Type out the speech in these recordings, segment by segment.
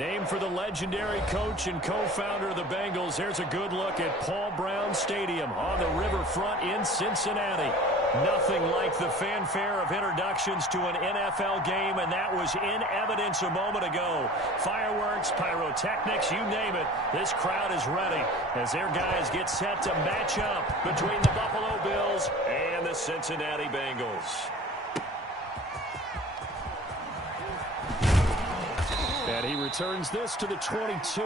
Named for the legendary coach and co-founder of the Bengals, here's a good look at Paul Brown Stadium on the riverfront in Cincinnati. Nothing like the fanfare of introductions to an NFL game, and that was in evidence a moment ago. Fireworks, pyrotechnics, you name it. This crowd is ready as their guys get set to match up between the Buffalo Bills and the Cincinnati Bengals. And he returns this to the 22.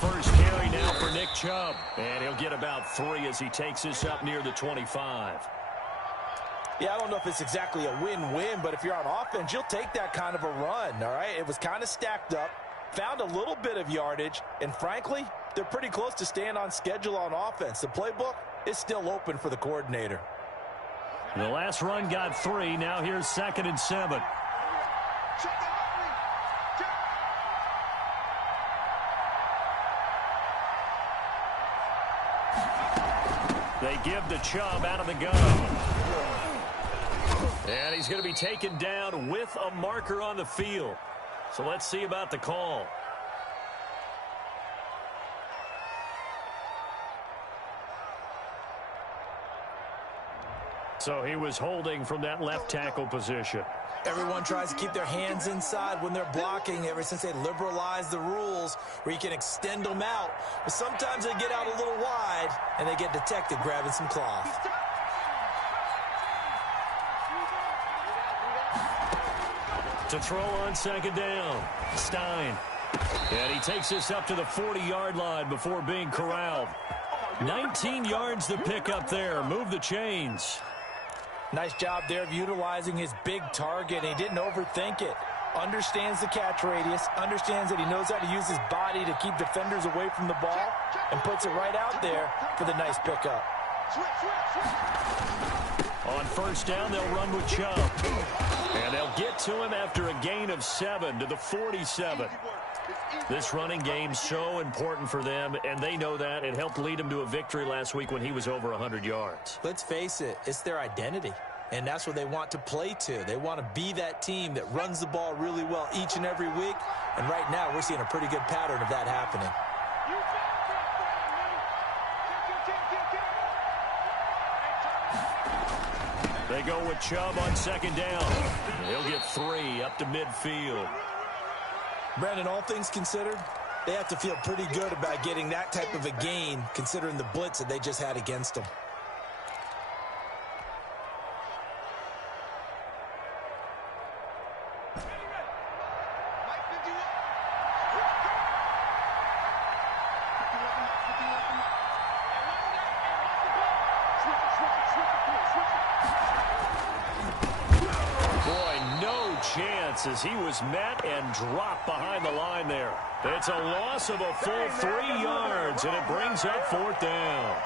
First carry now for Nick Chubb. And he'll get about 3 as he takes this up near the 25. Yeah, I don't know if it's exactly a win-win, but if you're on offense, you'll take that kind of a run, all right? It was kind of stacked up, found a little bit of yardage, and frankly, they're pretty close to staying on schedule on offense. The playbook is still open for the coordinator. The last run got 3. Now here's 2nd and 7. They give the Chubb out of the gun. And he's going to be taken down with a marker on the field. So let's see about the call. So he was holding from that left tackle position. Everyone tries to keep their hands inside when they're blocking ever since they liberalized the rules where you can extend them out. But sometimes they get out a little wide and they get detected grabbing some cloth. To throw on 2nd down, Stein. And he takes this up to the 40-yard line before being corralled. 19 yards to pick up there. Move the chains. Nice job there of utilizing his big target. He didn't overthink it. Understands the catch radius. Understands that he knows how to use his body to keep defenders away from the ball. And puts it right out there for the nice pickup. On 1st down, they'll run with Chubb. And they'll get to him after a gain of 7 to the 47. This running game's so important for them, and they know that. It helped lead them to a victory last week when he was over 100 yards. Let's face it, it's their identity, and that's what they want to play to. They want to be that team that runs the ball really well each and every week, and right now we're seeing a pretty good pattern of that happening. They go with Chubb on 2nd down. He'll get 3 up to midfield. Brandon, all things considered, they have to feel pretty good about getting that type of a gain considering the blitz that they just had against them. As he was met and dropped behind the line there. It's a loss of a full 3 yards, and it brings up 4th down.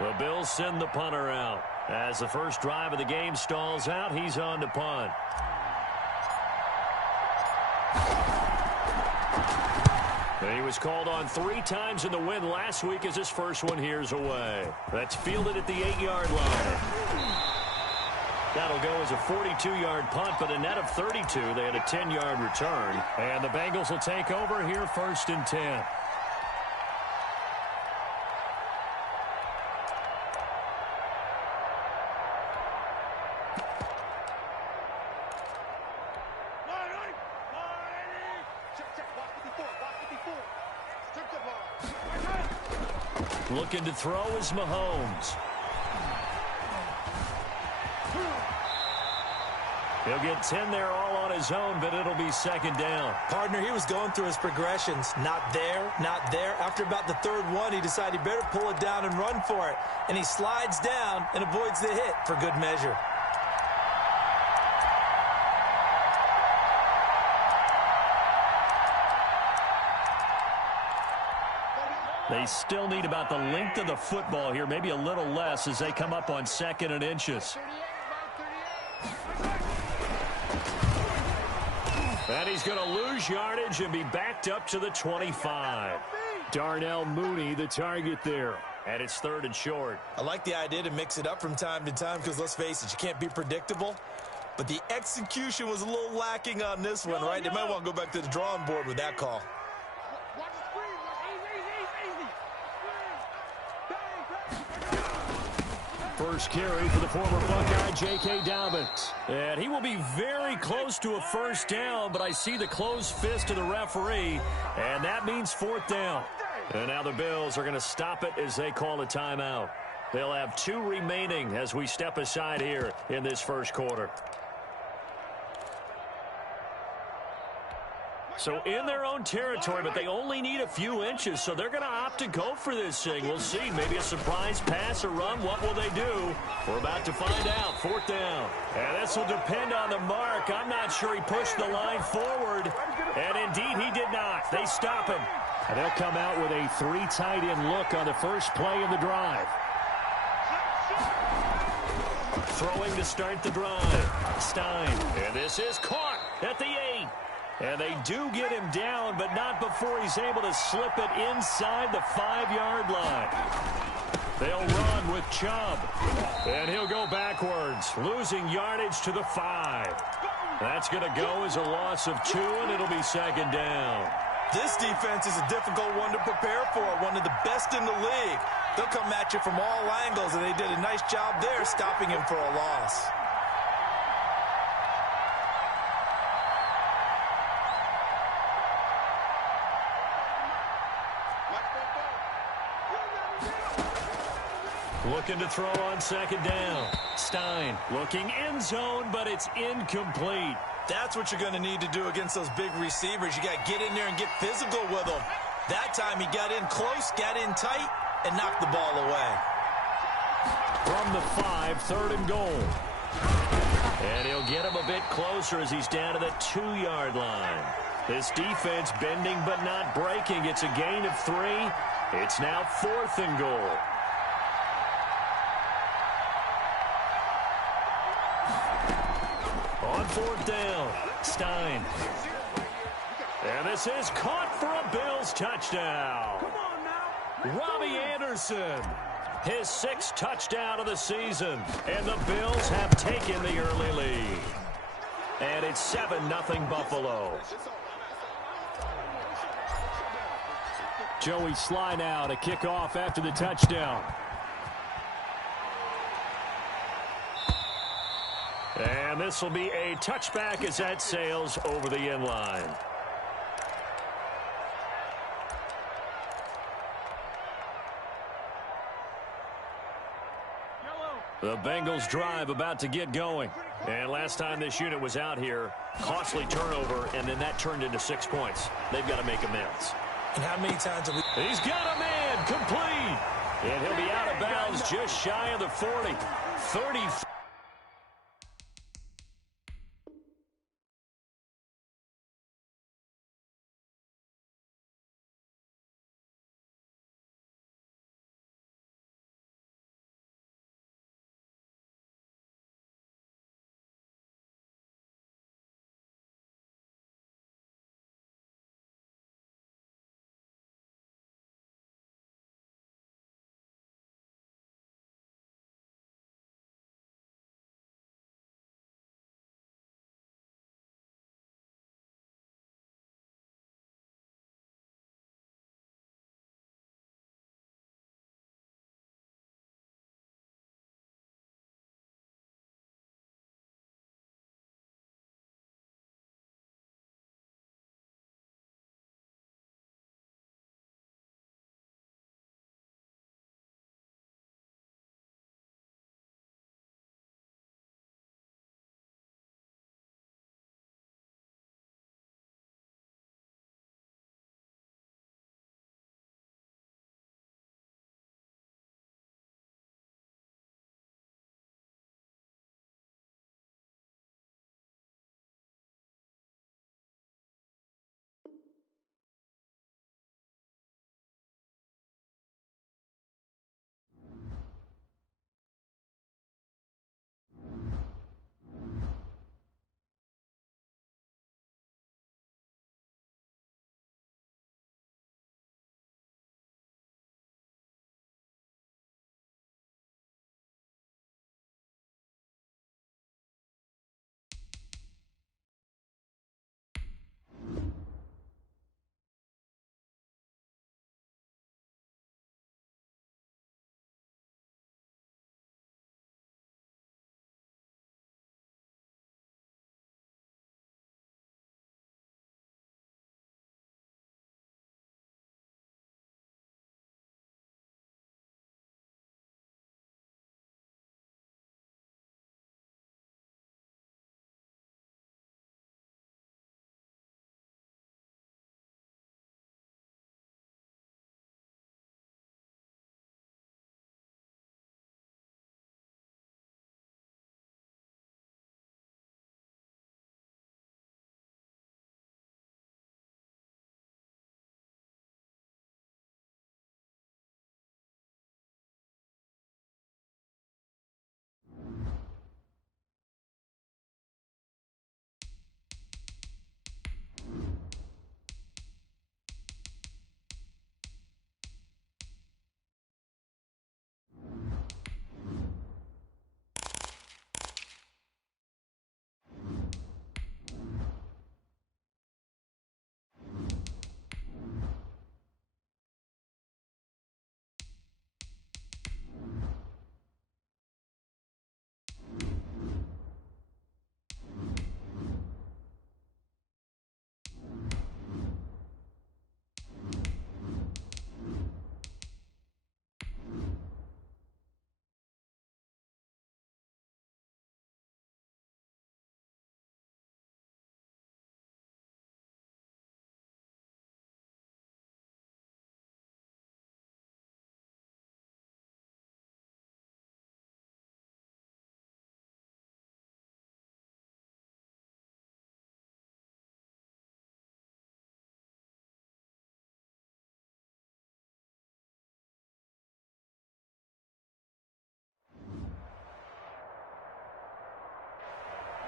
The Bills send the punter out. As the first drive of the game stalls out, he's on to punt. He was called on 3 times in the win last week as his first one here's away. That's fielded at the 8-yard line. That'll go as a 42-yard punt, but a net of 32. They had a 10-yard return. And the Bengals will take over here 1st and 10. Looking to throw is Mahomes. He'll get 10 there all on his own, but it'll be second down. Partner, he was going through his progressions. Not there, not there. After about the third one, he decided he better pull it down and run for it. And he slides down and avoids the hit for good measure. They still need about the length of the football here, maybe a little less as they come up on 2nd and inches. And he's going to lose yardage and be backed up to the 25. Darnell Mooney, the target there. And it's 3rd and short. I like the idea to mix it up from time to time because, let's face it, you can't be predictable. But the execution was a little lacking on this one, right? They might want to go back to the drawing board with that call. First carry for the former Buckeye, J.K. Dobbins. And he will be very close to a first down, but I see the closed fist of the referee, and that means 4th down. And now the Bills are going to stop it as they call a timeout. They'll have 2 remaining as we step aside here in this first quarter. So in their own territory, but they only need a few inches, so they're going to opt to go for this thing. We'll see. Maybe a surprise pass or run. What will they do? We're about to find out. 4th down. And this will depend on the mark. I'm not sure he pushed the line forward. And indeed, he did not. They stop him. And they'll come out with a 3 tight end look on the first play of the drive. Throwing to start the drive. Stein. And this is caught at the 8. And they do get him down, but not before he's able to slip it inside the 5-yard line. They'll run with Chubb. And he'll go backwards, losing yardage to the 5. That's going to go as a loss of 2, and it'll be 2nd down. This defense is a difficult one to prepare for, one of the best in the league. They'll come at you from all angles, and they did a nice job there stopping him for a loss. Looking to throw on 2nd down. Stein looking end zone, but it's incomplete. That's what you're going to need to do against those big receivers. You got to get in there and get physical with them. That time he got in close, got in tight, and knocked the ball away. From the 5, 3rd and goal. And he'll get him a bit closer as he's down to the 2-yard line. This defense bending but not breaking. It's a gain of 3. It's now 4th and goal. On 4th down, Stein. And this is caught for a Bills touchdown. Robbie Anderson, his 6th touchdown of the season. And the Bills have taken the early lead. And it's 7-0 Buffalo. Joey Sly now to kick off after the touchdown. And this will be a touchback as that sails over the end line. The Bengals drive about to get going. And last time this unit was out here, costly turnover, and then that turned into 6 points. They've got to make amends. And how many times have we... He's got a man, complete. And he'll be out of bounds just shy of the 40. 30.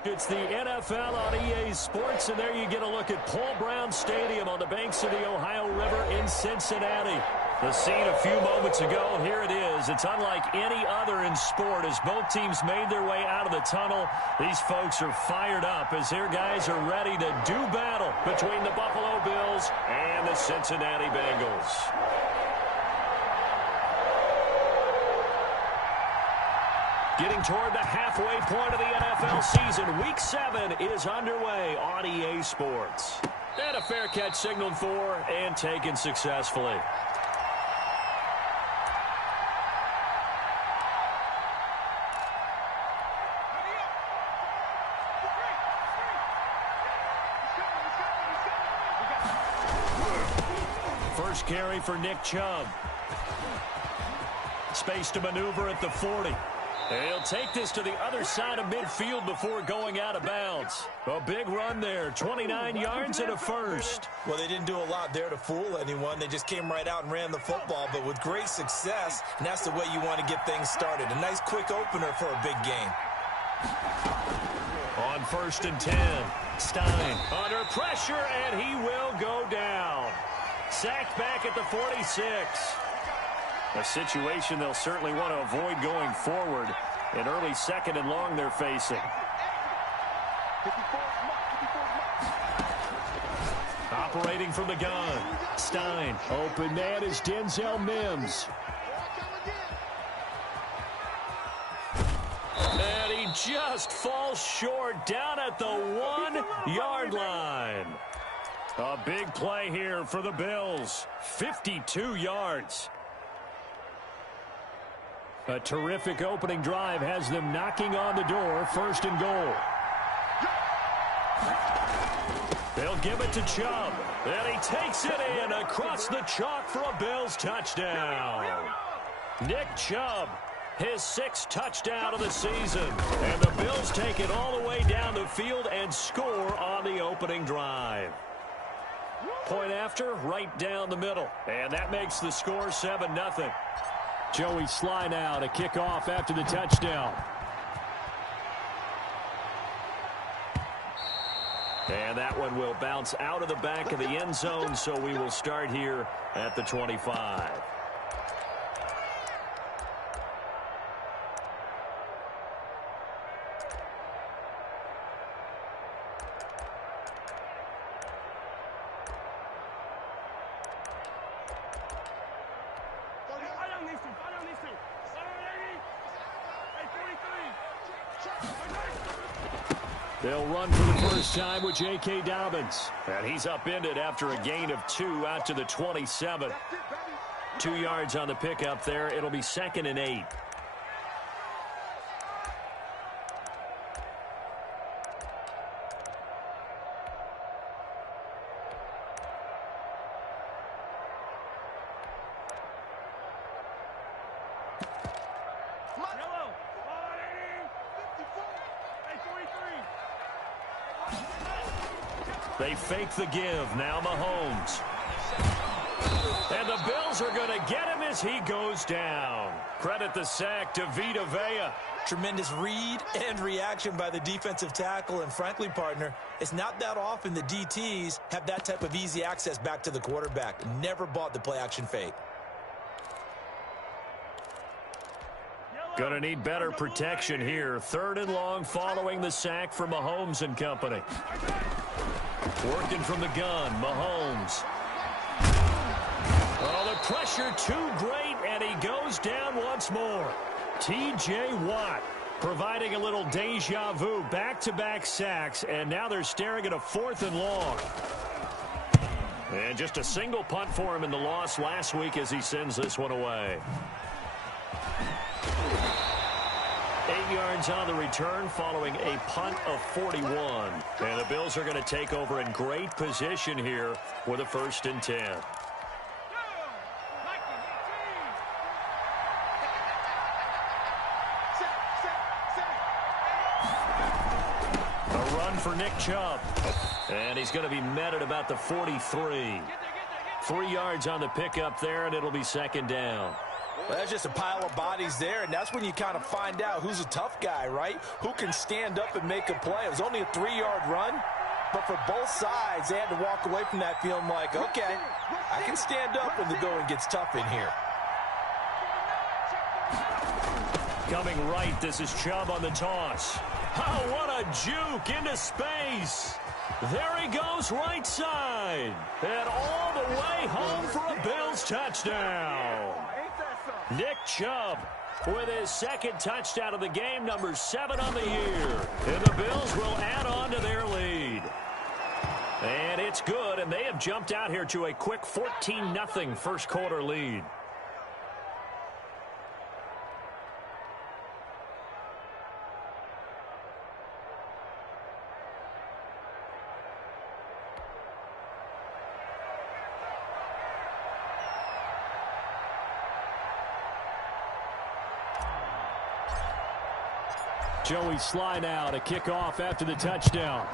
It's the NFL on EA Sports, and there you get a look at Paul Brown Stadium on the banks of the Ohio River in Cincinnati. The scene a few moments ago, here it is. It's unlike any other in sport as both teams made their way out of the tunnel. These folks are fired up as their guys are ready to do battle between the Buffalo Bills and the Cincinnati Bengals. Getting toward the halfway point of the NFL season, Week 7 is underway on EA Sports. And a fair catch signaled for and taken successfully. First carry for Nick Chubb. Space to maneuver at the 40. He'll take this to the other side of midfield before going out of bounds. A big run there, 29 yards and a first. Well, they didn't do a lot there to fool anyone. They just came right out and ran the football, but with great success, and that's the way you want to get things started. A nice quick opener for a big game. On 1st and 10, Stein under pressure, and he will go down. Sacked back at the 46. A situation they'll certainly want to avoid going forward. An early 2nd and long they're facing. Operating from the gun. Stein. Open man is Denzel Mims. And he just falls short down at the 1-yard line. A big play here for the Bills. 52 yards. A terrific opening drive has them knocking on the door. 1st and goal. They'll give it to Chubb. And he takes it in across the chalk for a Bills touchdown. Nick Chubb, his 6th touchdown of the season. And the Bills take it all the way down the field and score on the opening drive. Point after, right down the middle. And that makes the score 7-0. Joey Sly now to kick off after the touchdown. And that one will bounce out of the back of the end zone, so we will start here at the 25. They'll run for the first time with J.K. Dobbins. And he's upended after a gain of 2 out to the 27. 2 yards on the pickup there. It'll be 2nd and 8. They fake the give. Now Mahomes. And the Bills are going to get him as he goes down. Credit the sack to Vita Vea. Tremendous read and reaction by the defensive tackle. And frankly, partner, it's not that often the DTs have that type of easy access back to the quarterback. Never bought the play-action fake. Going to need better protection here. 3rd and long following the sack for Mahomes and company. Working from the gun, Mahomes. Oh, the pressure too great, and he goes down once more. T.J. Watt providing a little deja vu, back-to-back sacks, and now they're staring at a 4th and long. And just a single punt for him in the loss last week as he sends this one away. 8 yards on the return following a punt of 41. And the Bills are going to take over in great position here with a 1st and 10. A run for Nick Chubb. And he's going to be met at about the 43. 3 yards on the pickup there, and it'll be 2nd down. Well, that's just a pile of bodies there, and that's when you kind of find out who's a tough guy, right? Who can stand up and make a play. It was only a 3-yard run, but for both sides, they had to walk away from that feeling like, okay, I can stand up when the going gets tough in here. Coming right, this is Chubb on the toss. Oh, what a juke into space. There he goes right side. And all the way home for a Bills touchdown. Nick Chubb with his second touchdown of the game, number 7 on the year. And the Bills will add on to their lead. And it's good, and they have jumped out here to a quick 14-0 first quarter lead. Joey Sly now to kick off after the touchdown.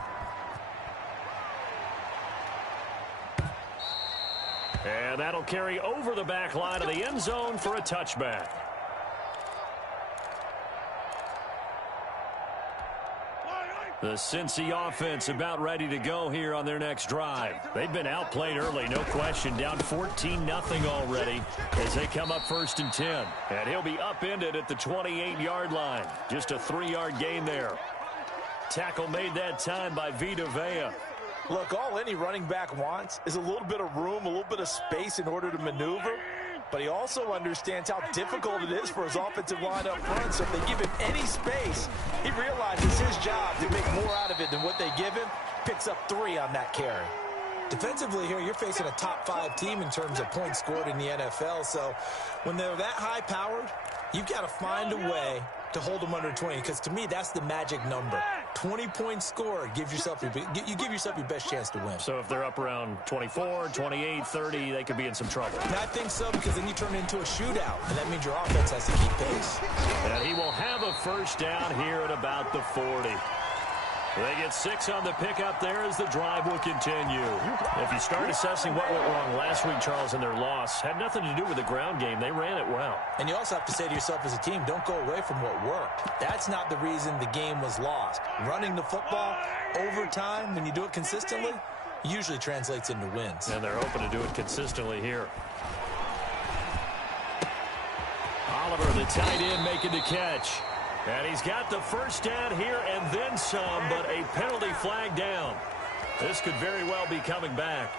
And that'll carry over the back line of the end zone for a touchback. The Cincy offense about ready to go here on their next drive. They've been outplayed early, no question, down 14-0 already as they come up 1st and 10. And he'll be upended at the 28-yard line. Just a 3-yard gain there. Tackle made that time by Vita Vea. Look, all any running back wants is a little bit of room, a little bit of space in order to maneuver. But he also understands how difficult it is for his offensive line up front. So if they give him any space, he realizes his job to make more out of it than what they give him. Picks up 3 on that carry. Defensively here, you're facing a top 5 team in terms of points scored in the NFL. So when they're that high-powered, you've got to find a way to hold them under 20, because to me, that's the magic number. 20 points scored, you give yourself your best chance to win. So if they're up around 24, 28, 30, they could be in some trouble. And I think so, because then you turn it into a shootout, and that means your offense has to keep pace. And he will have a first down here at about the 40. They get 6 on the pickup there as the drive will continue. If you start assessing what went wrong last week, Charles, in their loss, had nothing to do with the ground game. They ran it well. And you also have to say to yourself as a team, don't go away from what worked. That's not the reason the game was lost. Running the football over time, when you do it consistently, usually translates into wins. And they're hoping to do it consistently here. Oliver, the tight end, making the catch. And he's got the first down here and then some, but a penalty flag down. This could very well be coming back.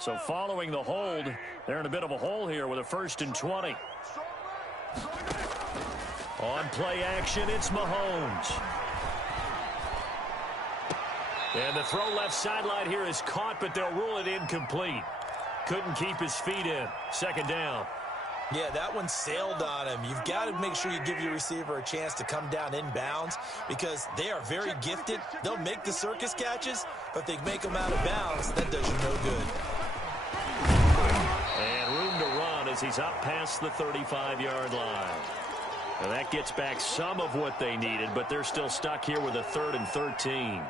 So following the hold, they're in a bit of a hole here with a 1st and 20. On play action, it's Mahomes. And the throw left sideline here is caught, but they'll rule it incomplete. Couldn't keep his feet in. 2nd down. Yeah, that one sailed on him. You've got to make sure you give your receiver a chance to come down inbounds, because they are very gifted. They'll make the circus catches, but if they make them out of bounds, that does you no good. And room to run as he's up past the 35-yard line. Now that gets back some of what they needed, but they're still stuck here with a 3rd and 13.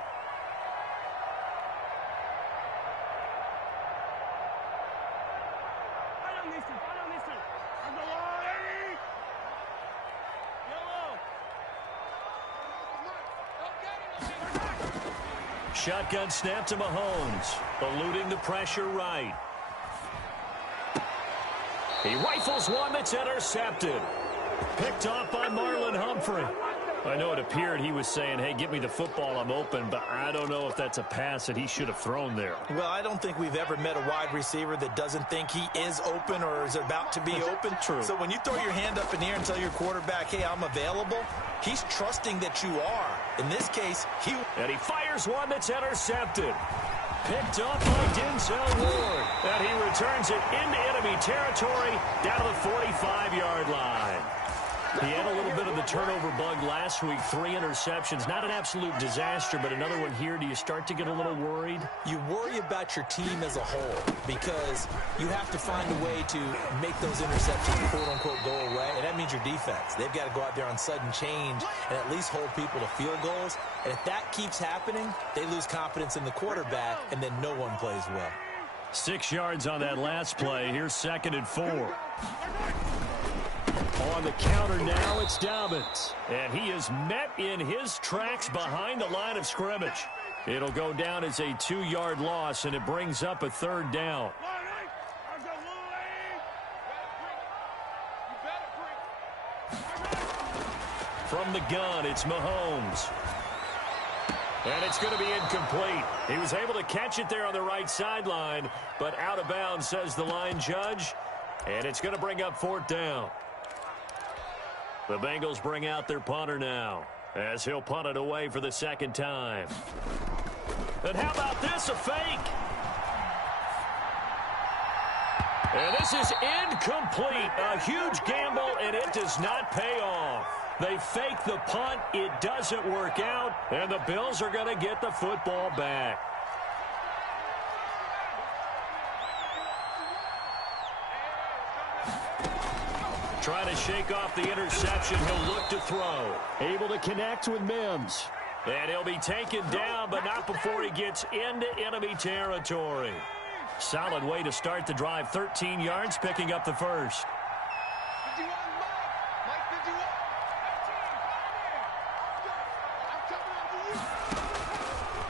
Shotgun snap to Mahomes, eluding the pressure right. He rifles one that's intercepted. Picked off by Marlon Humphrey. I know it appeared he was saying, hey, give me the football, I'm open, but I don't know if that's a pass that he should have thrown there. Well, I don't think we've ever met a wide receiver that doesn't think he is open or is about to be open. True. So when you throw your hand up in the air and tell your quarterback, hey, I'm available, he's trusting that you are. In this case, And he fires one that's intercepted. Picked up by Denzel Ward. And he returns it into enemy territory down to the 45-yard line. He had a little bit of the turnover bug last week, 3 interceptions. Not an absolute disaster, but another one here. Do you start to get a little worried? You worry about your team as a whole because you have to find a way to make those interceptions, quote-unquote, go away, and that means your defense. They've got to go out there on sudden change and at least hold people to field goals, and if that keeps happening, they lose confidence in the quarterback, and then no one plays well. 6 yards on that last play. Here's 2nd and 4. On the counter now, it's Dobbins. And he is met in his tracks behind the line of scrimmage. It'll go down as a 2-yard loss, and it brings up a 3rd down. From the gun, it's Mahomes. And it's going to be incomplete. He was able to catch it there on the right sideline, but out of bounds, says the line judge. And it's going to bring up 4th down. The Bengals bring out their punter now, as he'll punt it away for the 2nd time. And how about this, a fake? And this is incomplete. A huge gamble, and it does not pay off. They fake the punt. It doesn't work out, and the Bills are going to get the football back. Trying to shake off the interception. He'll look to throw. Able to connect with Mims. And he'll be taken down, but not before he gets into enemy territory. Solid way to start the drive. 13 yards, picking up the first.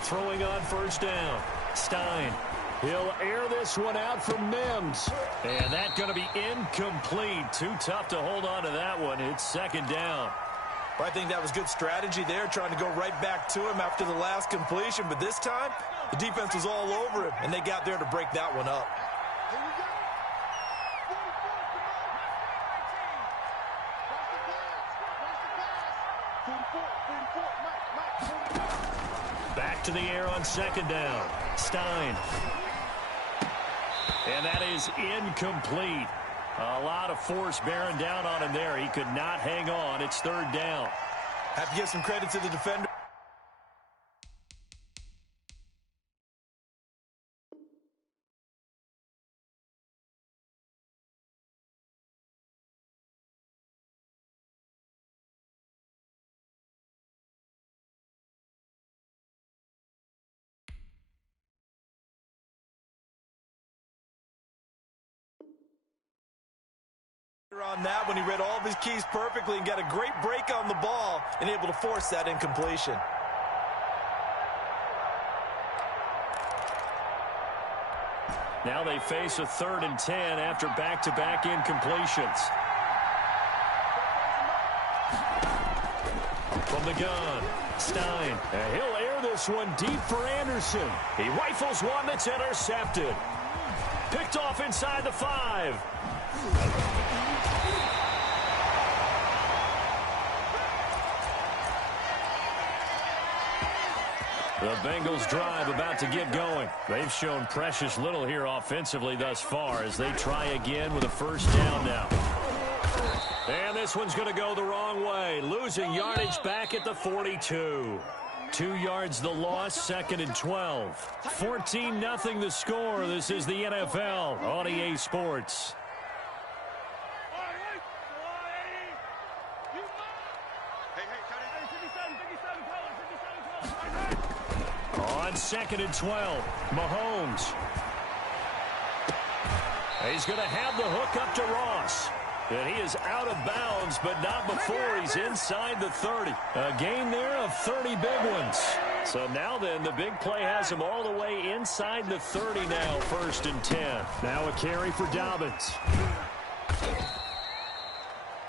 Throwing on 1st down. Stein. He'll air this one out from Mims. And that's going to be incomplete. Too tough to hold on to that one. It's 2nd down. I think that was good strategy there, trying to go right back to him after the last completion. But this time, the defense was all over him, and they got there to break that one up. Back to the air on 2nd down. Stein. And that is incomplete. A lot of force bearing down on him there. He could not hang on. It's 3rd down. Have to give some credit to the defender. On that when he read all of his keys perfectly and got a great break on the ball and able to force that incompletion. Now they face a 3rd and 10 after back-to-back incompletions. From the gun, Stein. And he'll air this one deep for Anderson. He rifles one that's intercepted. Picked off inside the 5. The Bengals drive about to get going. They've shown precious little here offensively thus far as they try again with a 1st down now. And this one's going to go the wrong way. Losing yardage back at the 42. 2 yards the loss, 2nd and 12. 14-0 the score. This is the NFL on EA Sports. On 2nd and 12, Mahomes. He's going to have the hook up to Ross. And he is out of bounds, but not before he's inside the 30. A gain there of 30 big ones. So now then, the big play has him all the way inside the 30 now, 1st and 10. Now a carry for Dobbins.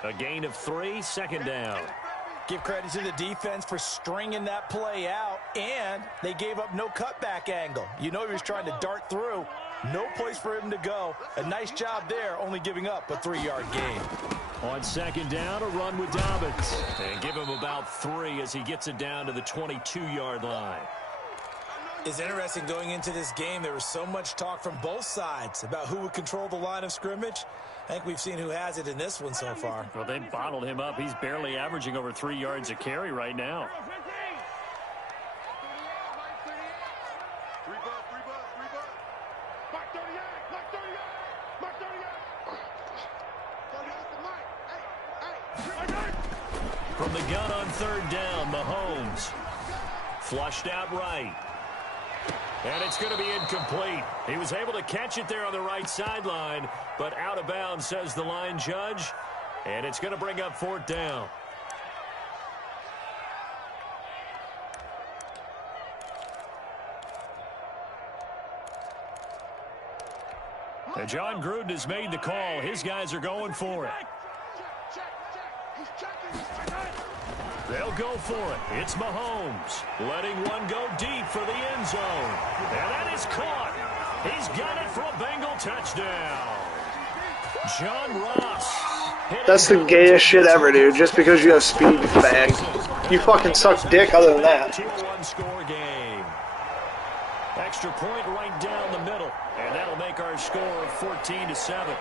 A gain of 3, 2nd down. Give credit to the defense for stringing that play out, and they gave up no cutback angle. You know he was trying to dart through. No place for him to go. A nice job there, only giving up a 3-yard gain. On 2nd down, a run with Dobbins. And give him about 3 as he gets it down to the 22-yard line. It's interesting going into this game. There was so much talk from both sides about who would control the line of scrimmage. I think we've seen who has it in this one so far. Well, they bottled him up. He's barely averaging over 3 yards a carry right now. From the gun on third down, Mahomes. Flushed out right. And it's going to be incomplete. He was able to catch it there on the right sideline, but out of bounds, says the line judge. And it's going to bring up fourth down. And John Gruden has made the call. His guys are going for it. They'll go for it. It's Mahomes letting one go deep for the end zone. And that is caught. He's got it for a Bengal touchdown. John Ross. That's the gayest shit ever, dude. Just because you have speed, you fag. You fucking suck dick other than that. 2-1 score game. Extra point right down the middle. And that'll make our score 14-7.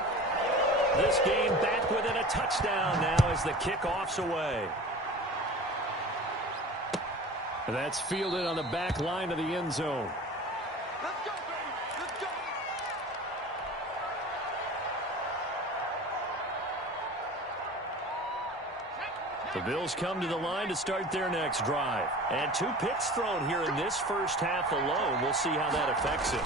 This game back within a touchdown now as the kickoff's away. And that's fielded on the back line of the end zone. Let's go, baby. Let's go. The Bills come to the line to start their next drive. And 2 picks thrown here in this first half alone. We'll see how that affects him.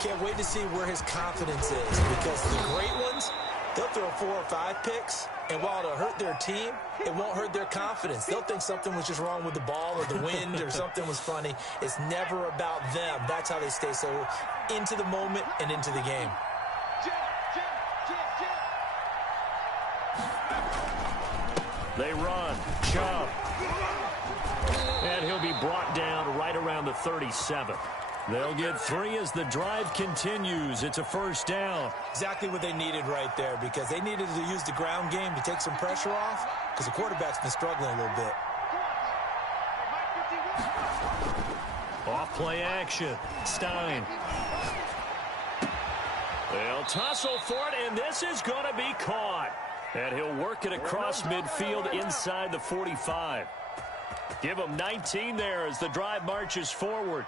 Can't wait to see where his confidence is, because the great ones, they'll throw 4 or 5 picks, and while it'll hurt their team, it won't hurt their confidence. They'll think something was just wrong with the ball or the wind or something was funny. It's never about them. That's how they stay so into the moment and into the game. They run. Chubb. And he'll be brought down right around the 37. They'll get 3 as the drive continues. It's a first down. Exactly what they needed right there, because they needed to use the ground game to take some pressure off, because the quarterback's been struggling a little bit. Off play action. Stein. They'll tussle for it, and this is going to be caught. And he'll work it across midfield inside the 45. Give him 19 there as the drive marches forward.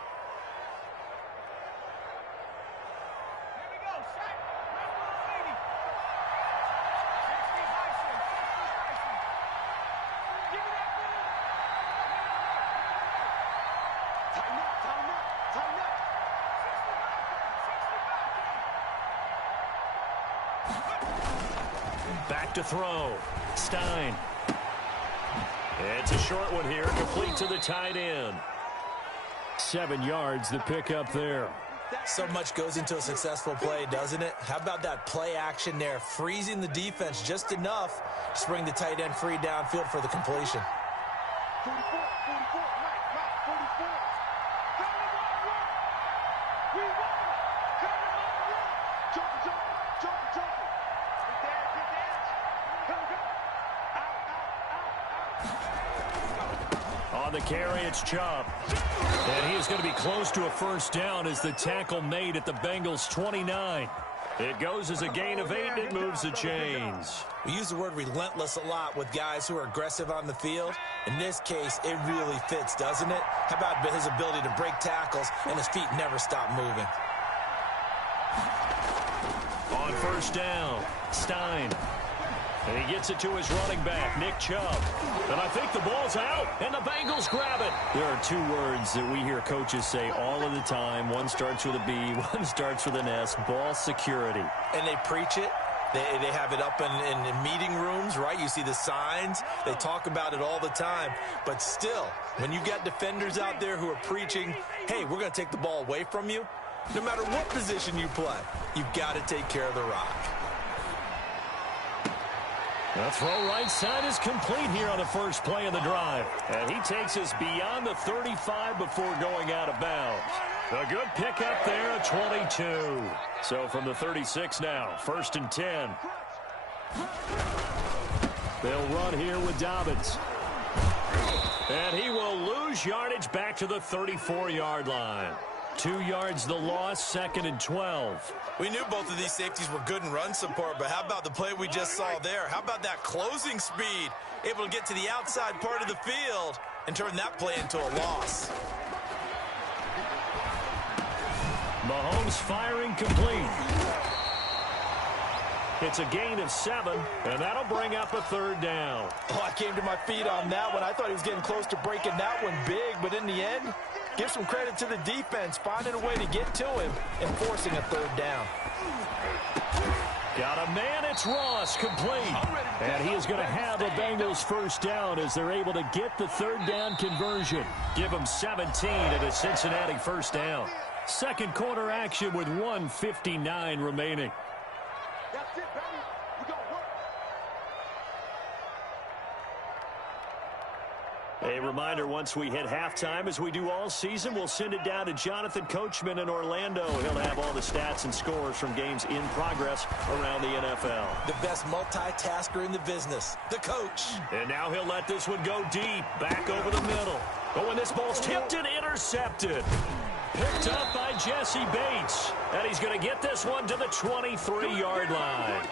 Back to throw. Stein. It's a short one here, complete to the tight end. 7 yards, the pickup there. So much goes into a successful play, doesn't it? How about that play action there, freezing the defense just enough to bring the tight end free downfield for the completion. 44, 44, right, 44. We won. Jump. Get there. Go. On the carry, it's Chubb. And he is going to be close to a first down as the tackle made at the Bengals' 29. It goes as a gain of 8, and it moves the chains. We use the word relentless a lot with guys who are aggressive on the field. In this case, it really fits, doesn't it? How about his ability to break tackles and his feet never stop moving? On first down, Stein. And he gets it to his running back, Nick Chubb. And I think the ball's out, and the Bengals grab it. There are 2 words that we hear coaches say all of the time. One starts with a B, one starts with an S, ball security. And they preach it. They have it up in meeting rooms, right? You see the signs. They talk about it all the time. But still, when you got defenders out there who are preaching, hey, we're going to take the ball away from you, no matter what position you play, you've got to take care of the rock. The throw right side is complete here on the first play of the drive. And he takes us beyond the 35 before going out of bounds. A good pickup there at 22. So from the 36 now, 1st and 10. They'll run here with Dobbins. And he will lose lose yardage back to the 34-yard line. 2 yards the loss, 2nd and 12. We knew both of these safeties were good in run support, but how about the play we just saw there? How about that closing speed? Able to get to the outside part of the field and turn that play into a loss. Mahomes firing complete. It's a gain of 7, and that'll bring up a 3rd down. Oh, I came to my feet on that one. I thought he was getting close to breaking that one big, but in the end, give some credit to the defense, finding a way to get to him and forcing a 3rd down. Got a man, it's Ross, complete. And he is going to have a Bengals 1st down as they're able to get the 3rd down conversion. Give them 17 at a Cincinnati 1st down. 2nd quarter action with 1:59 remaining. That's it, baby. We gonna work. A reminder, once we hit halftime, as we do all season, we'll send it down to Jonathan Coachman in Orlando. He'll have all the stats and scores from games in progress around the NFL. The best multitasker in the business, the coach. And now he'll let this one go deep, back over the middle. Oh, and this ball's tipped and intercepted. Picked up by Jesse Bates. And he's going to get this one to the 23-yard line.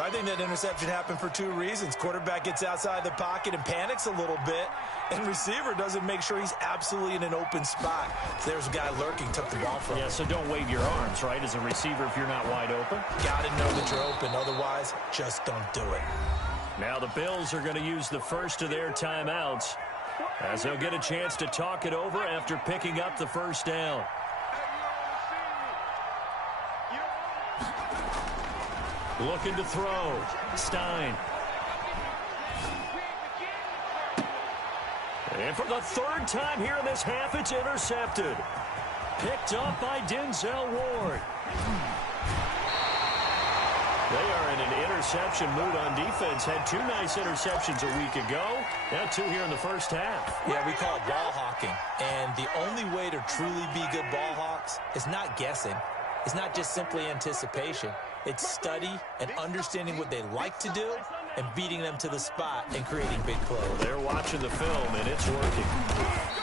I think that interception happened for 2 reasons. Quarterback gets outside the pocket and panics a little bit, and receiver doesn't make sure he's absolutely in an open spot. So there's a guy lurking, took the ball from him. Yeah, so don't wave your arms, right, as a receiver if you're not wide open. Got to know that you're open. Otherwise, just don't do it. Now the Bills are going to use the first of their timeouts as they'll get a chance to talk it over after picking up the 1st down. Looking to throw. Stein. And for the 3rd time here in this half, it's intercepted. Picked up by Denzel Ward. They are in an interception mood on defense. Had 2 nice interceptions a week ago. Now 2 here in the 1st half. Yeah, we call it ball hawking. And the only way to truly be good ball hawks is not guessing. It's not just simply anticipation. It's study and understanding what they like to do and beating them to the spot and creating big plays. They're watching the film, and it's working.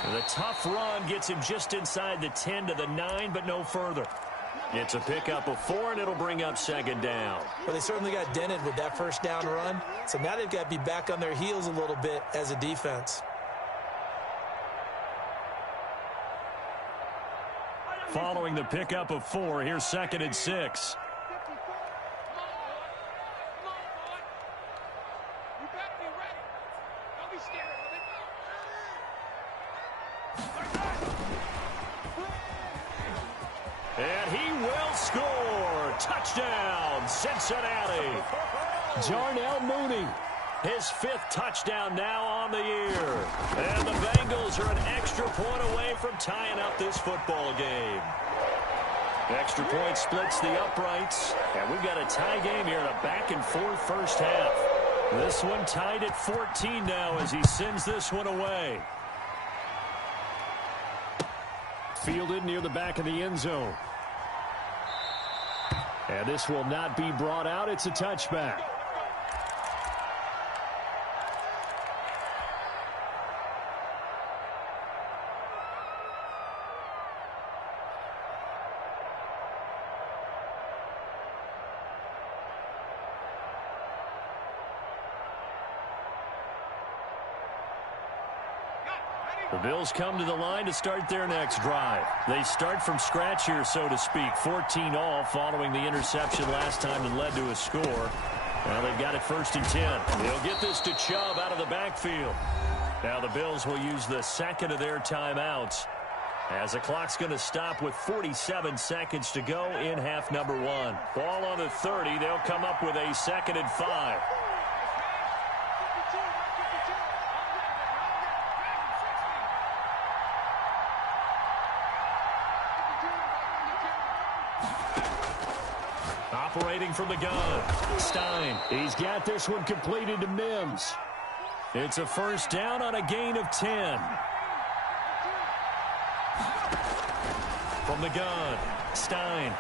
And the tough run gets him just inside the 10 to the 9, but no further. It's a pickup of 4, and it'll bring up 2nd down. Well, they certainly got dented with that 1st down run, so now they've got to be back on their heels a little bit as a defense. Following the pickup of 4, here's 2nd and 6. And he will score. Touchdown, Cincinnati. Darnell Mooney, his 5th touchdown now on the year. And the Bengals are an extra point away from tying up this football game. Extra point splits the uprights. And we've got a tie game here in a back-and-forth 1st half. This one tied at 14 now as he sends this one away. Fielded near the back of the end zone. And this will not be brought out. It's a touchback. The Bills come to the line to start their next drive. They start from scratch here, so to speak. 14 all following the interception last time that led to a score. Now they've got it 1st and 10. They'll get this to Chubb out of the backfield. Now the Bills will use the 2nd of their timeouts as the clock's going to stop with 47 seconds to go in half number 1. Ball on the 30. They'll come up with a 2nd and 5. Operating from the gun, Stein. He's got this one completed to Mims. It's a 1st down on a gain of 10. From the gun, Stein.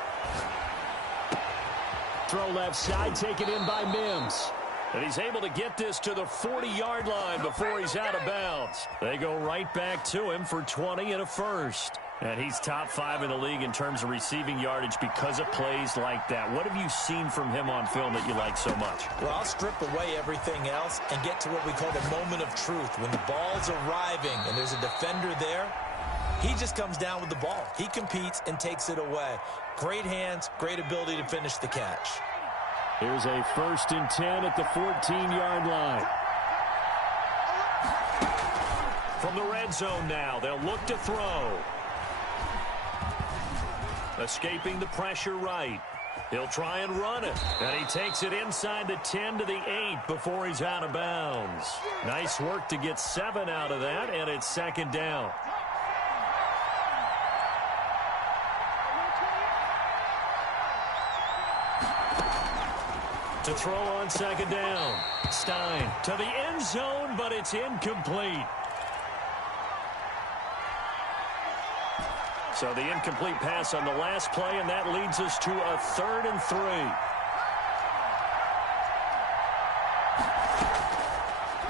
Throw left side, taken in by Mims. And he's able to get this to the 40-yard line before he's out of bounds. They go right back to him for 20 and a first. And he's top 5 in the league in terms of receiving yardage because of plays like that. What have you seen from him on film that you like so much? Well, I'll strip away everything else and get to what we call the moment of truth. When the ball's arriving and there's a defender there, he just comes down with the ball. He competes and takes it away. Great hands, great ability to finish the catch. Here's a 1st and 10 at the 14-yard line. From the red zone now, they'll look to throw. Escaping the pressure right. He'll try and run it. And he takes it inside the 10 to the 8 before he's out of bounds. Nice work to get 7 out of that, and it's 2nd down. To throw on 2nd down. Stein to the end zone, but it's incomplete. So the incomplete pass on the last play, and that leads us to a 3rd and 3.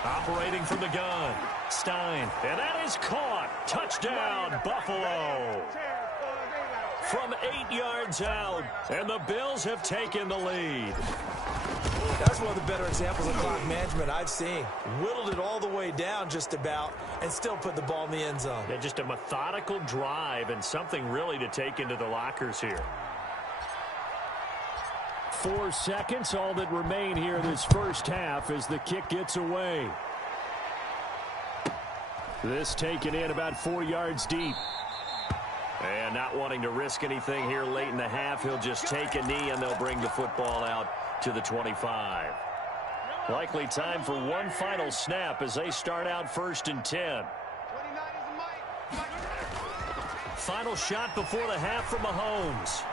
Operating from the gun. Stein, and that is caught. Touchdown, Buffalo. From 8 yards out, and the Bills have taken the lead. That's one of the better examples of clock management I've seen. Whittled it all the way down just about and still put the ball in the end zone. Yeah, just a methodical drive and something really to take into the lockers here. 4 seconds, all that remain here in this first half as the kick gets away. This taken in about 4 yards deep. And not wanting to risk anything here late in the half, he'll just take a knee and they'll bring the football out to the 25. Likely time for one final snap as they start out 1st and 10. Final shot before the half from Mahomes.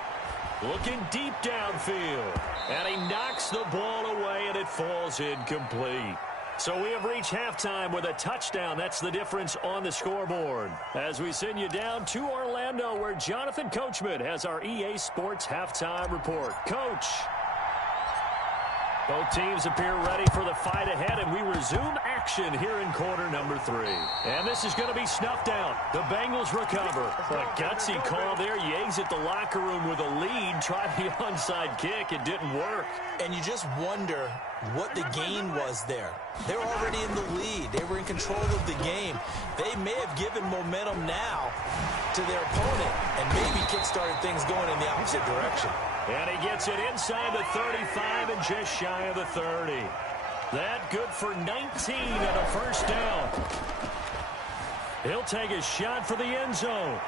Looking deep downfield. And he knocks the ball away and it falls incomplete. So we have reached halftime with a touchdown. That's the difference on the scoreboard. As we send you down to Orlando, where Jonathan Coachman has our EA Sports Halftime Report. Coach. Both teams appear ready for the fight ahead, and we resume action here in quarter number 3. And this is going to be snuffed out. The Bengals recover. A gutsy call there. You exit the locker room with a lead. Try the onside kick. It didn't work. And you just wonder what the gain was there. They're already in the lead. They were in control of the game. They may have given momentum now to their opponent and maybe kick-started things going in the opposite direction. And he gets it inside the 35 and just shy of the 30. That good for 19 and a 1st down. He'll take a shot for the end zone.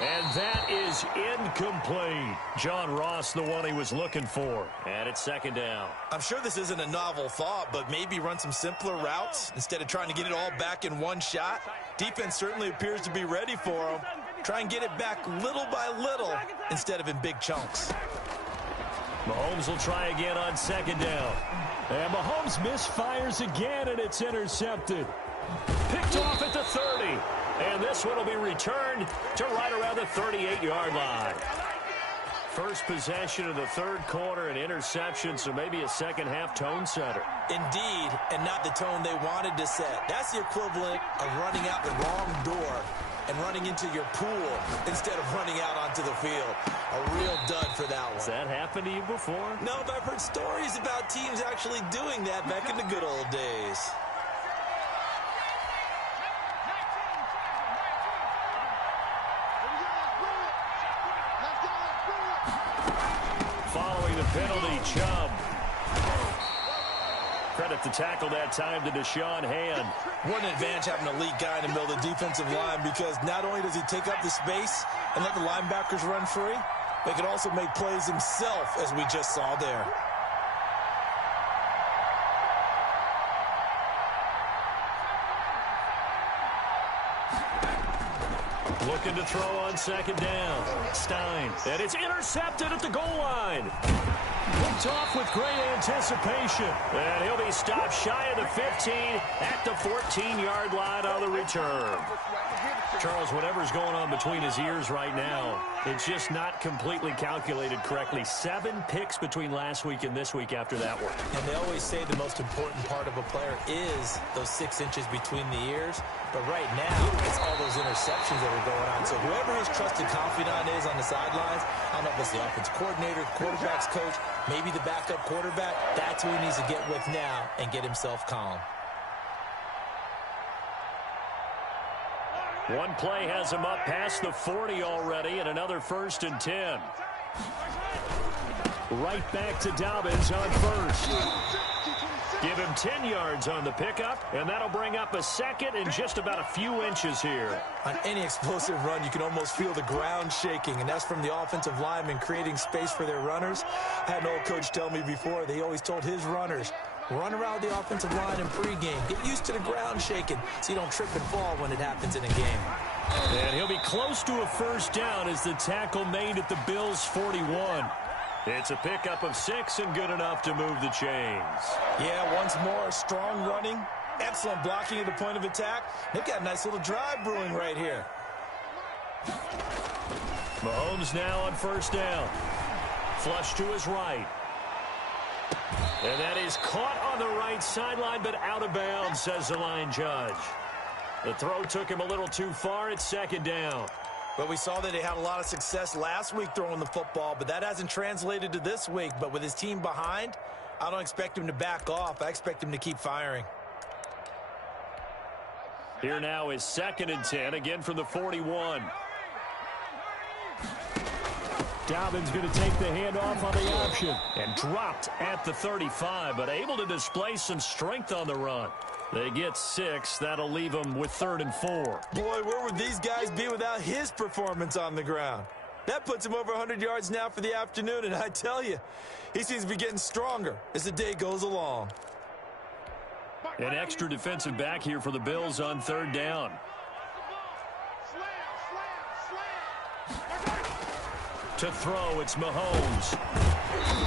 And that is incomplete. John Ross, the one he was looking for. And it's 2nd down. I'm sure this isn't a novel thought, but maybe run some simpler routes instead of trying to get it all back in one shot. Defense certainly appears to be ready for him. Try and get it back little by little instead of in big chunks. Mahomes will try again on 2nd down. And Mahomes misfires again, and it's intercepted. Picked off at the 30. And this one will be returned to right around the 38-yard line. First possession of the 3rd quarter, an interception, so maybe a second-half tone setter. Indeed, and not the tone they wanted to set. That's the equivalent of running out the wrong door and running into your pool instead of running out onto the field. A real dud for that one. Has that happened to you before? No, but I've heard stories about teams actually doing that back in the good old days. Following the penalty, Chubb. Credit the tackle that time to Deshaun Hand. What an advantage having an elite guy in the middle of the defensive line, because not only does he take up the space and let the linebackers run free, they can also make plays himself, as we just saw there. Looking to throw on second down. Stein. And it's intercepted at the goal line. Picked off with great anticipation. And he'll be stopped shy of the 15 at the 14-yard line on the return. Charles, whatever's going on between his ears right now, it's just not completely calculated correctly. 7 picks between last week and this week after that one. And they always say the most important part of a player is those 6 inches between the ears. But right now, it's all those interceptions that are going on. So whoever his trusted confidant is on the sidelines, I don't know if it's the offense coordinator, the quarterback's coach, maybe the backup quarterback, that's who he needs to get with now and get himself calm. One play has him up past the 40 already, and another 1st and 10. Right back to Dobbins on first. Give him 10 yards on the pickup, and that'll bring up a second and just about a few inches here. On any explosive run, you can almost feel the ground shaking, and that's from the offensive linemen creating space for their runners. I had an old coach tell me before, they always told his runners, run around the offensive line in pregame. Get used to the ground shaking so you don't trip and fall when it happens in a game. And he'll be close to a 1st down as the tackle made at the Bills' 41. It's a pickup of 6 and good enough to move the chains. Yeah, once more, strong running, excellent blocking at the point of attack. They've got a nice little drive brewing right here. Mahomes now on 1st down. Flush to his right. And that is caught on the right sideline, but out of bounds, says the line judge. The throw took him a little too far. It's 2nd down. But we saw that they had a lot of success last week throwing the football, but that hasn't translated to this week. But with his team behind, I don't expect him to back off. I expect him to keep firing. Here now is 2nd and 10, again from the 41. Dobbins going to take the handoff on the option and dropped at the 35, but able to display some strength on the run. They get 6. That'll leave them with 3rd and 4. Boy, where would these guys be without his performance on the ground? That puts him over 100 yards now for the afternoon, and I tell you, he seems to be getting stronger as the day goes along. An extra defensive back here for the Bills on 3rd down. To throw, it's Mahomes.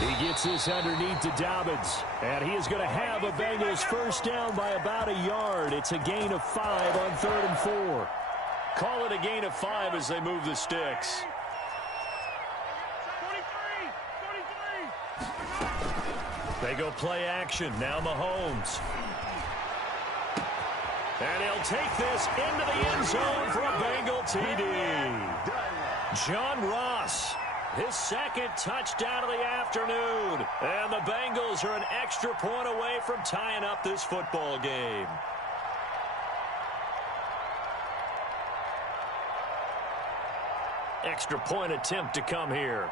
He gets this underneath to Dobbins. And he is going to have a Bengals 1st down by about a yard. It's a gain of 5 on 3rd and 4. Call it a gain of 5 as they move the sticks. They go play action. Now Mahomes. And he'll take this into the end zone for a Bengal TD. John Ross, his 2nd touchdown of the afternoon. And the Bengals are an extra point away from tying up this football game. Extra point attempt to come here.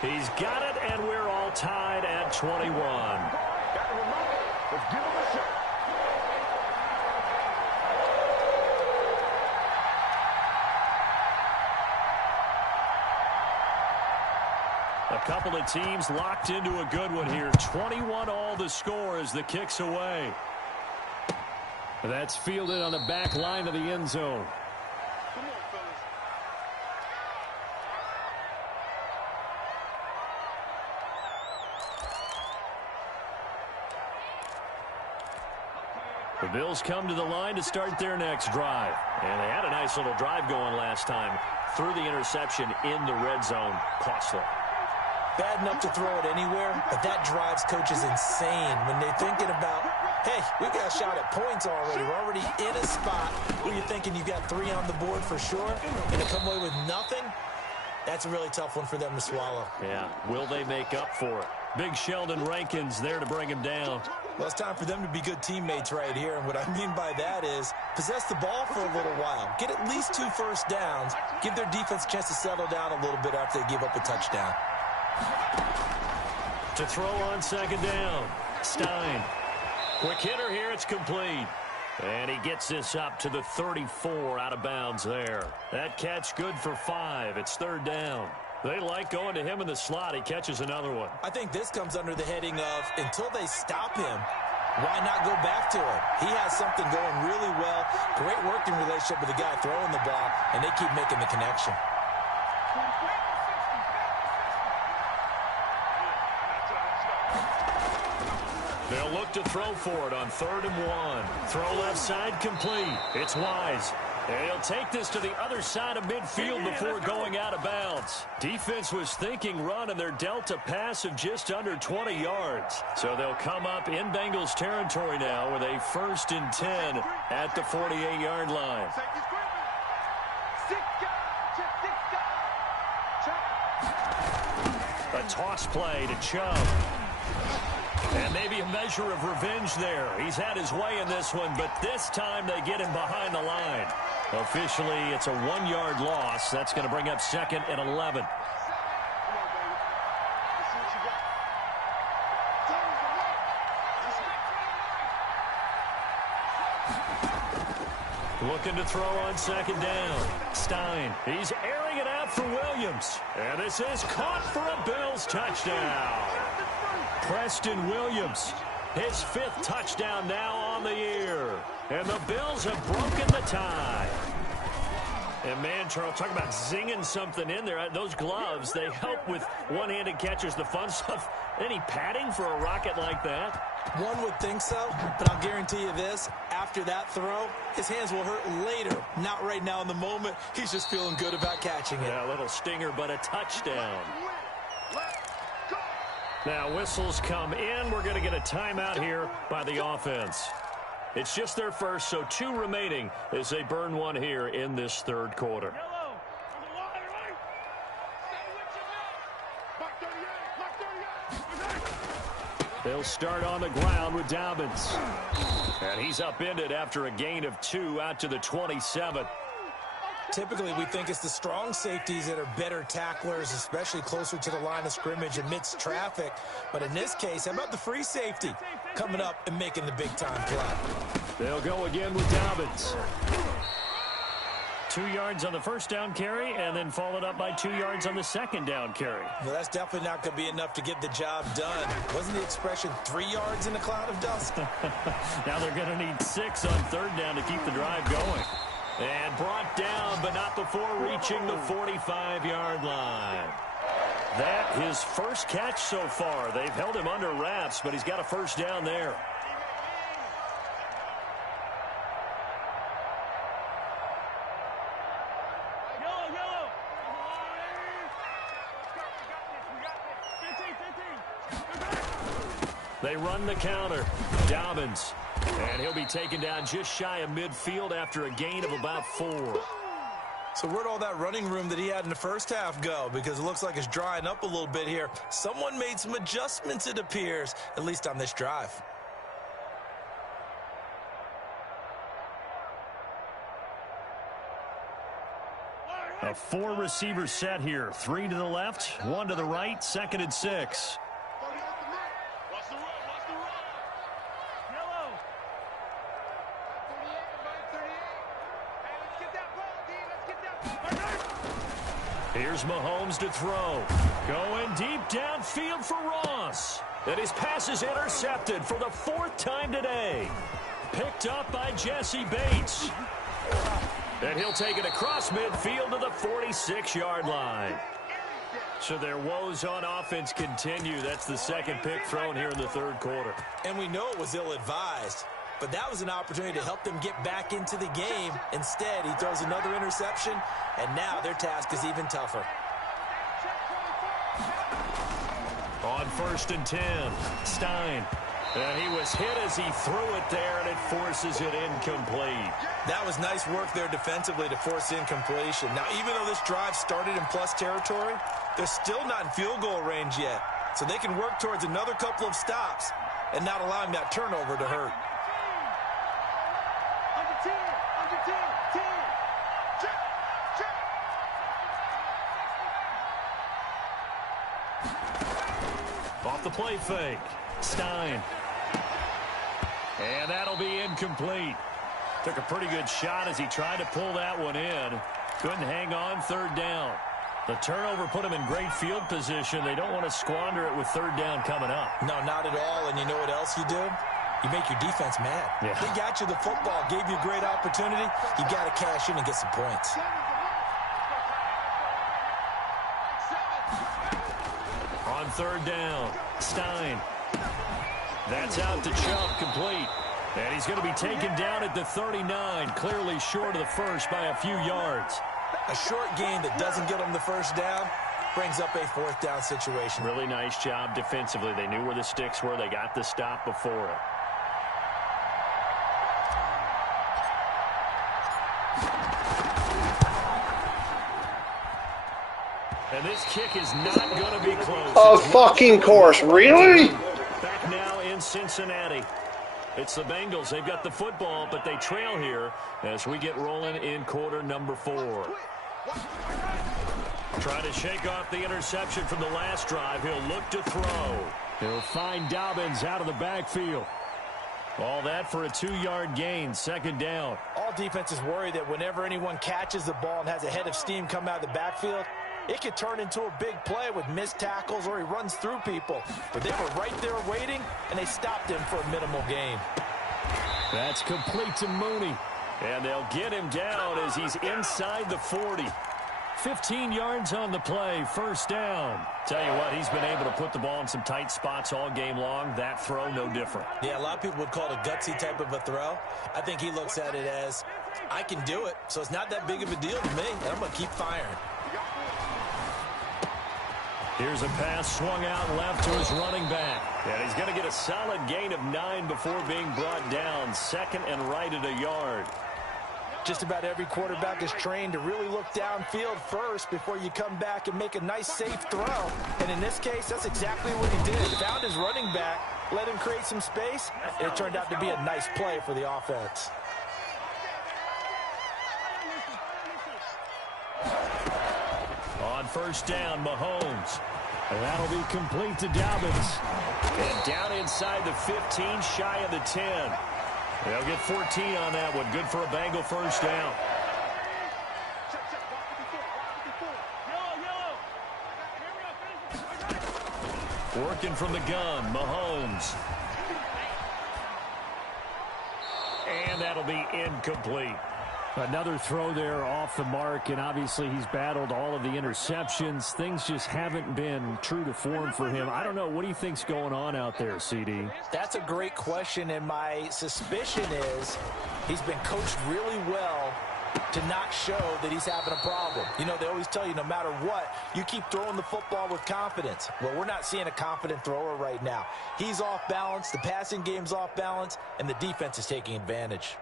He's got it, and we're all tied at 21. Let's give him a shot. A couple of teams locked into a good one here. 21 all the score as the kick's away. That's fielded on the back line of the end zone. Come on, fellas. The Bills come to the line to start their next drive. And they had a nice little drive going last time. Threw the interception in the red zone. Costly. Bad enough to throw it anywhere, but that drives coaches insane when they're thinking about, hey, we got a shot at points already. We're already in a spot where you're thinking you got 3 on the board for sure, and to come away with nothing, that's a really tough one for them to swallow. Yeah, will they make up for it? Big Sheldon Rankins there to bring him down. Well, it's time for them to be good teammates right here, and what I mean by that is possess the ball for a little while. Get at least 2 first downs. Give their defense a chance to settle down a little bit after they give up a touchdown. To throw on 2nd down. Stein. Quick hitter here. It's complete. And he gets this up to the 34 out of bounds there. That catch good for 5. It's 3rd down. They like going to him in the slot. He catches another one. I think this comes under the heading of until they stop him, Why not go back to it? He has something going really well. Great working relationship with the guy throwing the ball, and they keep making the connection. They'll look to throw for it on 3rd and 1. Throw left side complete. It's Wise. And he'll take this to the other side of midfield before going out of bounds. Defense was thinking run, and they're dealt a pass of just under 20 yards. So they'll come up in Bengals territory now with a 1st and 10 at the 48-yard line. A toss play to Chubb. And maybe a measure of revenge there. He's had his way in this one, but this time they get him behind the line. Officially, it's a 1-yard loss. That's going to bring up 2nd and 11. Looking to throw on 2nd down. Stein. He's airing it out for Williams. And this is caught for a Bills touchdown. Preston Williams, his 5th touchdown now on the year. And the Bills have broken the tie. And man, Charles, talk about zinging something in there. Those gloves, they help with one-handed catchers, the fun stuff. Any padding for a rocket like that? One would think so, but I'll guarantee you this. After that throw, his hands will hurt later. Not right now in the moment. He's just feeling good about catching it. Yeah, a little stinger, but a touchdown. Now, whistles come in. We're going to get a timeout here by the offense. It's just their first, so 2 remaining as they burn one here in this 3rd quarter. They'll start on the ground with Dobbins. And he's upended after a gain of 2 out to the 27. Typically, we think it's the strong safeties that are better tacklers, especially closer to the line of scrimmage amidst traffic. But in this case, how about the free safety coming up and making the big-time play? They'll go again with Dobbins. 2 yards on the 1st down carry, and then followed up by 2 yards on the 2nd down carry. Well, that's definitely not going to be enough to get the job done. Wasn't the expression 3 yards in a cloud of dust? Now they're going to need 6 on 3rd down to keep the drive going. And brought down, but not before reaching the 45-yard line. That his first catch so far. They've held him under wraps, but he's got a 1st down there. They run the counter. Dobbins. And he'll be taken down just shy of midfield after a gain of about 4. So where'd all that running room that he had in the first half go? Because it looks like it's drying up a little bit here. Someone made some adjustments, it appears, at least on this drive. A 4-receiver set here. 3 to the left, 1 to the right, 2nd and 6. Here's Mahomes to throw. Going deep downfield for Ross. And his pass is intercepted for the 4th time today. Picked up by Jesse Bates. And he'll take it across midfield to the 46-yard line. So their woes on offense continue. That's the 2nd pick thrown here in the 3rd quarter. And we know it was ill-advised. But that was an opportunity to help them get back into the game. Instead, he throws another interception, and now their task is even tougher. On 1st and 10, Stein. And he was hit as he threw it there, and it forces it incomplete. That was nice work there defensively to force incompletion. Now, even though this drive started in plus territory, they're still not in field goal range yet. So they can work towards another couple of stops and not allowing that turnover to hurt. Off the play fake. Stein. And that'll be incomplete. Took a pretty good shot as he tried to pull that one in. Couldn't hang on 3rd down. The turnover put him in great field position. They don't want to squander it with 3rd down coming up. No, not at all. And you know what else you do? You make your defense mad. Yeah. They got you the football, gave you a great opportunity. You got to cash in and get some points. On third down, Stein. That's out to Chubb, complete. And he's going to be taken down at the 39, clearly short of the first by a few yards. A short gain that doesn't get them the first down brings up a fourth down situation. Really nice job defensively. They knew where the sticks were. They got the stop before it. And this kick is not going to be close. Of fucking course, really? Back now in Cincinnati. It's the Bengals. They've got the football, but they trail here as we get rolling in quarter number 4. Trying to shake off the interception from the last drive. He'll look to throw. He'll find Dobbins out of the backfield. All that for a 2-yard gain, second down. All defenses worry that whenever anyone catches the ball and has a head of steam come out of the backfield, it could turn into a big play with missed tackles or he runs through people. But they were right there waiting, and they stopped him for a minimal gain. That's complete to Mooney. And they'll get him down as he's inside the 40. 15 yards on the play, first down. Tell you what, he's been able to put the ball in some tight spots all game long. That throw, no different. Yeah, a lot of people would call it a gutsy type of a throw. I think he looks at it as, I can do it, so it's not that big of a deal to me, and I'm going to keep firing. Here's a pass swung out left to his running back. And he's going to get a solid gain of 9 before being brought down. Second and right at a yard. Just about every quarterback is trained to really look downfield first before you come back and make a nice, safe throw. And in this case, that's exactly what he did. Found his running back, let him create some space, and it turned out to be a nice play for the offense. On first down, Mahomes. And that'll be complete to Dobbins. And down inside the 15, shy of the 10. They'll get 14 on that one. Good for a Bengal first down. Working from the gun, Mahomes. And that'll be incomplete. Another throw there off the mark, and obviously he's battled all of the interceptions. Things just haven't been true to form for him. I don't know. What do you think's going on out there, CD? That's a great question, and my suspicion is he's been coached really well to not show that he's having a problem. You know, they always tell you no matter what, you keep throwing the football with confidence. Well, we're not seeing a confident thrower right now. He's off balance, the passing game's off balance, and the defense is taking advantage.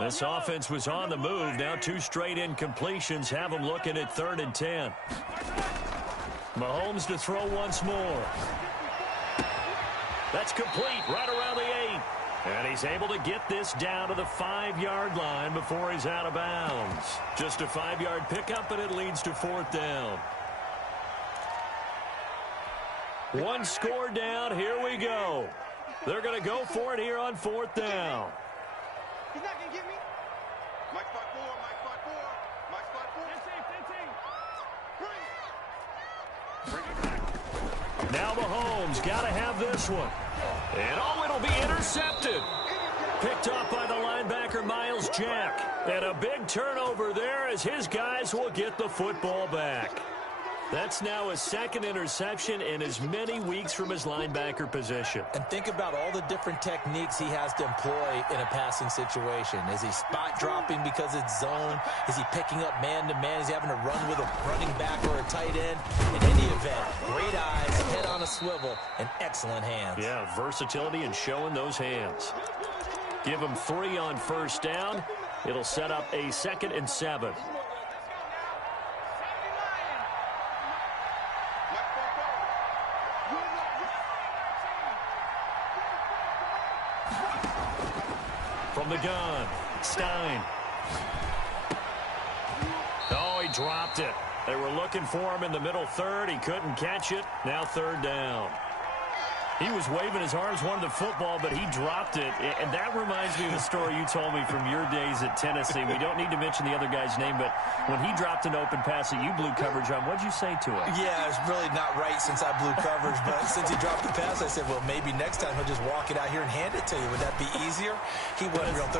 This offense was on the move. Now 2 straight incompletions have them looking at 3rd and 10. Mahomes to throw once more. That's complete right around the 8. And he's able to get this down to the 5-yard line before he's out of bounds. Just a 5-yard pickup, and it leads to 4th down. 1 score down. Here we go. They're going to go for it here on 4th down. He's not going to get me. Mike spot 4, Mike spot 4, Mike spot 4. Now Mahomes got to have this one. And it'll be intercepted. Picked off by the linebacker, Miles Jack. And a big turnover there as his guys will get the football back. That's now his 2nd interception in as many weeks from his linebacker position. And think about all the different techniques he has to employ in a passing situation. Is he spot dropping because it's zone? Is he picking up man-to-man? Is he having to run with a running back or a tight end? In any event, great eyes, head on a swivel, and excellent hands. Yeah, versatility and showing those hands. Give him 3 on first down. It'll set up a 2nd and 7. From the gun, Stein. Oh, he dropped it. They were looking for him in the middle 3rd. He couldn't catch it. Now 3rd down. He was waving his arms, wanted the football, but he dropped it. And that reminds me of the story you told me from your days at Tennessee. We don't need to mention the other guy's name, but when he dropped an open pass that you blew coverage on, what'd you say to him? Yeah, it's really not right since I blew coverage, but since he dropped the pass, I said, well, maybe next time he'll just walk it out here and hand it to you. Would that be easier? He wasn't real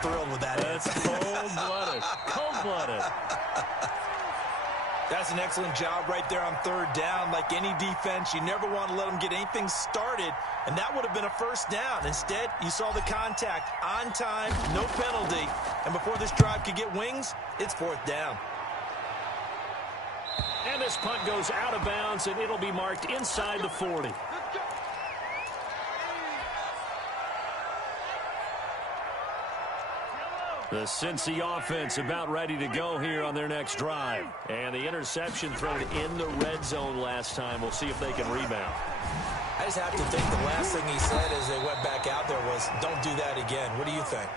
thrilled with that. That's cold-blooded. Cold-blooded. That's an excellent job right there on third down. Like any defense, you never want to let them get anything started, and that would have been a first down. Instead, you saw the contact on time, no penalty, and before this drive could get wings, it's fourth down. And this punt goes out of bounds, and it'll be marked inside the 40. The Cincy offense about ready to go here on their next drive. And the interception thrown in the red zone last time. We'll see if they can rebound. I just have to think the last thing he said as they went back out there was, don't do that again. What do you think?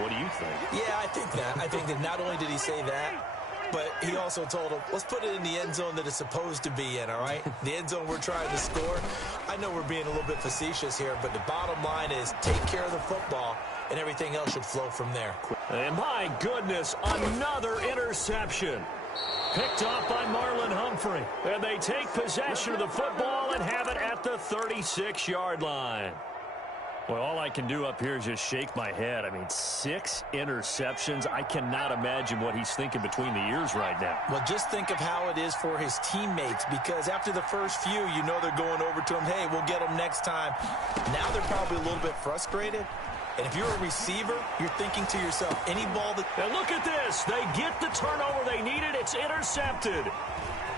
What do you think? Yeah, I think that. I think that not only did he say that, but he also told him, let's put it in the end zone that it's supposed to be in, all right? The end zone we're trying to score. I know we're being a little bit facetious here, but the bottom line is take care of the football, and everything else should flow from there. And my goodness, another interception. Picked off by Marlon Humphrey. And they take possession of the football and have it at the 36-yard line. Well, all I can do up here is just shake my head. I mean, 6 interceptions. I cannot imagine what he's thinking between the ears right now. Well, just think of how it is for his teammates, because after the first few, you know they're going over to him, hey, we'll get them next time. Now they're probably a little bit frustrated. And if you're a receiver, you're thinking to yourself, any ball that... Now look at this. They get the turnover they needed. It's intercepted.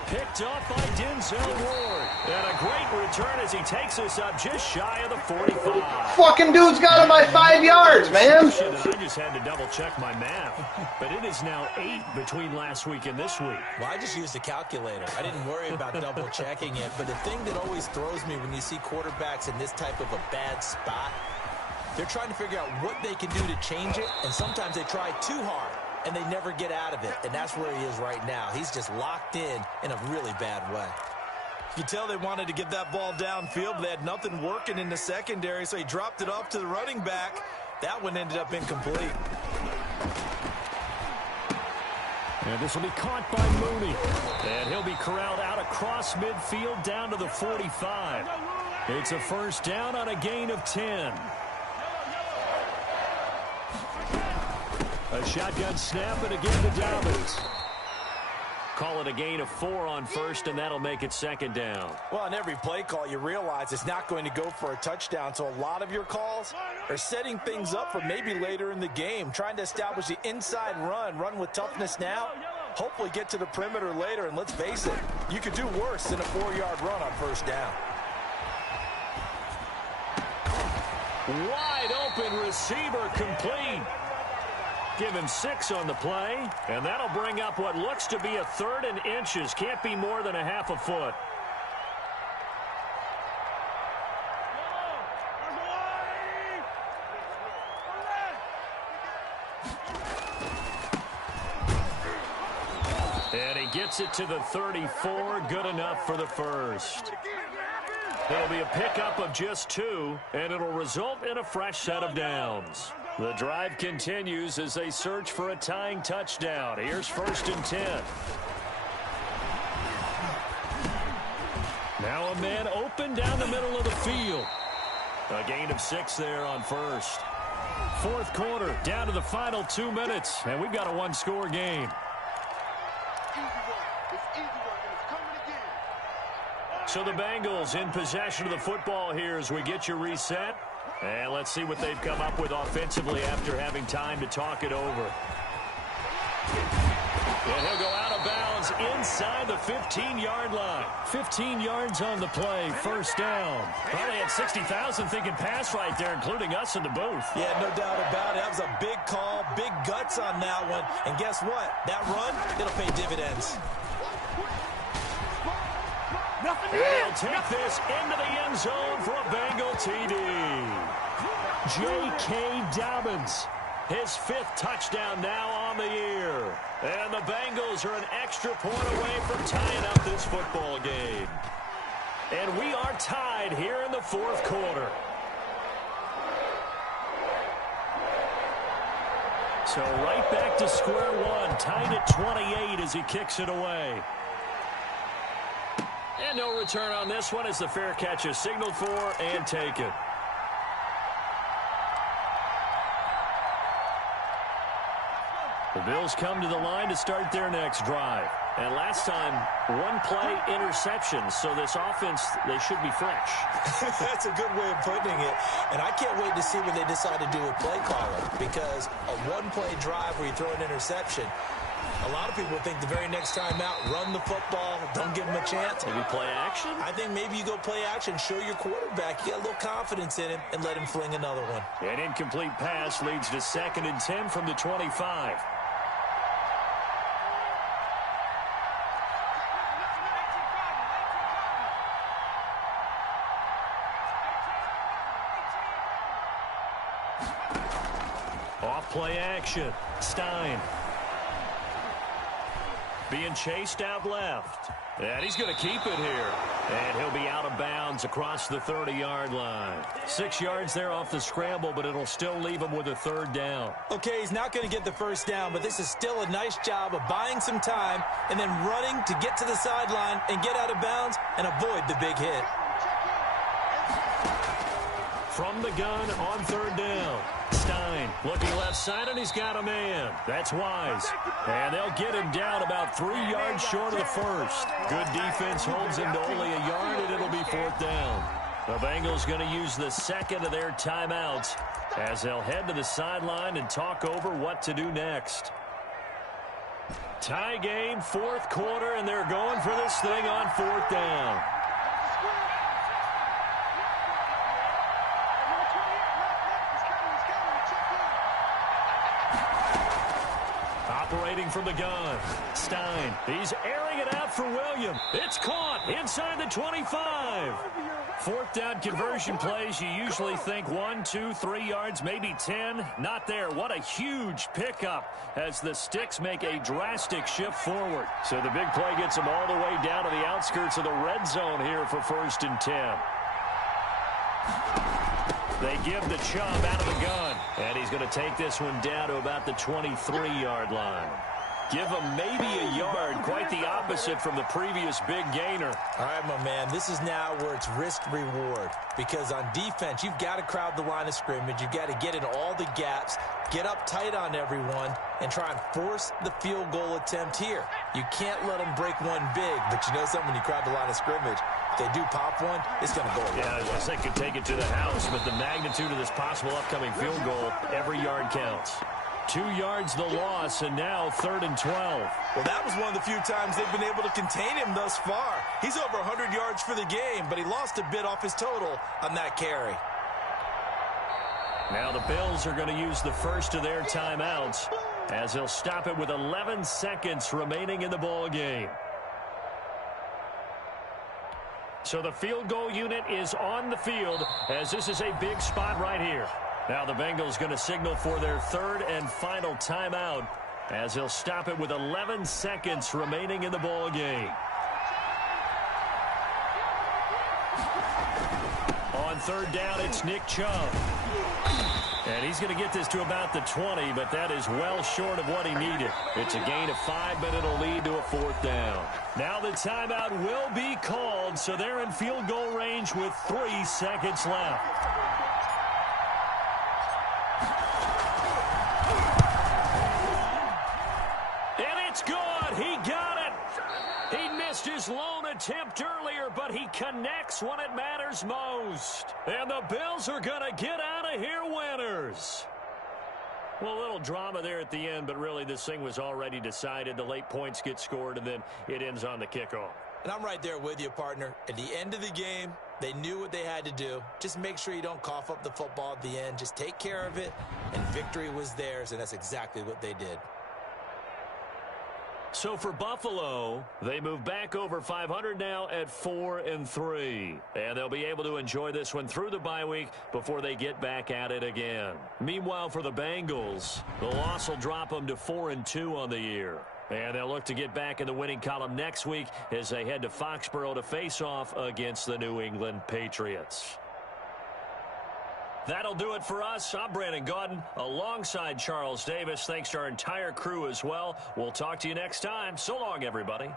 Picked off by Denzel Ward. And a great return as he takes us up just shy of the 45. Fucking dude's got him by 5 yards, man. I just had to double-check my math. But it is now 8 between last week and this week. Well, I just used a calculator. I didn't worry about double-checking it. But the thing that always throws me when you see quarterbacks in this type of a bad spot, they're trying to figure out what they can do to change it, and sometimes they try too hard, and they never get out of it, and that's where he is right now. He's just locked in a really bad way. You can tell they wanted to get that ball downfield, but they had nothing working in the secondary, so he dropped it off to the running back. That one ended up incomplete. And this will be caught by Mooney. And he'll be corralled out across midfield down to the 45. It's a first down on a gain of 10. A shotgun snap, and again to Dobbins. Call it a gain of 4 on first, and that'll make it second down. Well, on every play call, you realize it's not going to go for a touchdown, so a lot of your calls are setting things up for maybe later in the game, trying to establish the inside run with toughness now, hopefully get to the perimeter later, and let's face it, you could do worse than a 4-yard run on first down. Wide open receiver complete. Give him 6 on the play, and that'll bring up what looks to be a 3rd and inches. Can't be more than a half a foot. And he gets it to the 34. Good enough for the first. It'll be a pickup of just 2, and it'll result in a fresh set of downs. The drive continues as they search for a tying touchdown. Here's 1st and 10. Now a man open down the middle of the field. A gain of 6 there on first. 4th quarter, down to the final 2 minutes, and we've got a 1-score game. So the Bengals in possession of the football here as we get you reset. And let's see what they've come up with offensively after having time to talk it over. And he'll go out of bounds inside the 15-yard line. 15 yards on the play, first down. Probably had 60,000 thinking pass right there, including us in the booth. Yeah, no doubt about it. That was a big call, big guts on that one. And guess what? That run, it'll pay dividends. They'll take this into the end zone for a Bengal TD. J.K. Dobbins, his 5th touchdown now on the year. And the Bengals are an extra point away from tying up this football game. And we are tied here in the fourth quarter. So right back to square one, tied at 28 as he kicks it away. And no return on this one as the fair catch is signaled for and taken. The Bills come to the line to start their next drive. And last time, one play interception. So this offense, they should be fresh. That's a good way of putting it. And I can't wait to see what they decide to do with play calling. Because a one-play drive where you throw an interception, a lot of people think the very next time out, run the football, don't give them a chance. Maybe play action? I think maybe you go play action, show your quarterback, you got a little confidence in him, and let him fling another one. An incomplete pass leads to 2nd and 10 from the 25. Play action. Stein. Being chased out left. And he's going to keep it here. And he'll be out of bounds across the 30-yard line. 6 yards there off the scramble, but it'll still leave him with a 3rd down. Okay, he's not going to get the 1st down, but this is still a nice job of buying some time and then running to get to the sideline and get out of bounds and avoid the big hit. From the gun on 3rd down. Stein looking left side, and he's got a man. That's Wise. And they'll get him down about 3 yards short of the 1st. Good defense holds him to only a yard, and it'll be 4th down. The Bengals going to use the 2nd of their timeouts as they'll head to the sideline and talk over what to do next. Tie game, 4th quarter, and they're going for this thing on 4th down. Operating from the gun. Stein. He's airing it out for William. It's caught inside the 25. 4th down conversion plays. You usually think 1, 2, 3 yards, maybe 10. Not there. What a huge pickup as the Sticks make a drastic shift forward. So the big play gets them all the way down to the outskirts of the red zone here for 1st and 10. They give the Chubb out of the gun. And he's going to take this one down to about the 23-yard line. Give him maybe a yard. Quite the opposite from the previous big gainer. All right, my man. This is now where it's risk-reward. Because on defense, you've got to crowd the line of scrimmage. You've got to get in all the gaps, get up tight on everyone, and try and force the field goal attempt here. You can't let them break one big. But you know something, when you crowd the line of scrimmage, if they do pop one, it's going to go away. Yeah, I guess they could take it to the house, but the magnitude of this possible upcoming field goal, every yard counts. 2 yards the loss, and now 3rd and 12. Well, that was one of the few times they've been able to contain him thus far. He's over 100 yards for the game, but he lost a bit off his total on that carry. Now the Bills are going to use the 1st of their timeouts as they'll stop it with 11 seconds remaining in the ball game. So the field goal unit is on the field as this is a big spot right here. Now the Bengals going to signal for their 3rd and final timeout as they'll stop it with 11 seconds remaining in the ball game. On 3rd down, it's Nick Chubb. And he's going to get this to about the 20, but that is well short of what he needed. It's a gain of 5, but it'll lead to a 4th down. Now the timeout will be called, so they're in field goal range with 3 seconds left. His lone attempt earlier, but he connects when it matters most. And the Bills are going to get out of here winners. Well, a little drama there at the end, but really this thing was already decided. The late points get scored, and then it ends on the kickoff. And I'm right there with you, partner. At the end of the game, they knew what they had to do. Just make sure you don't cough up the football at the end. Just take care of it, and victory was theirs, and that's exactly what they did. So for Buffalo, they move back over 500 now at 4-3. And they'll be able to enjoy this one through the bye week before they get back at it again. Meanwhile, for the Bengals, the loss will drop them to 4-2 on the year. And they'll look to get back in the winning column next week as they head to Foxborough to face off against the New England Patriots. That'll do it for us. I'm Brandon Gaudin alongside Charles Davis. Thanks to our entire crew as well. We'll talk to you next time. So long, everybody.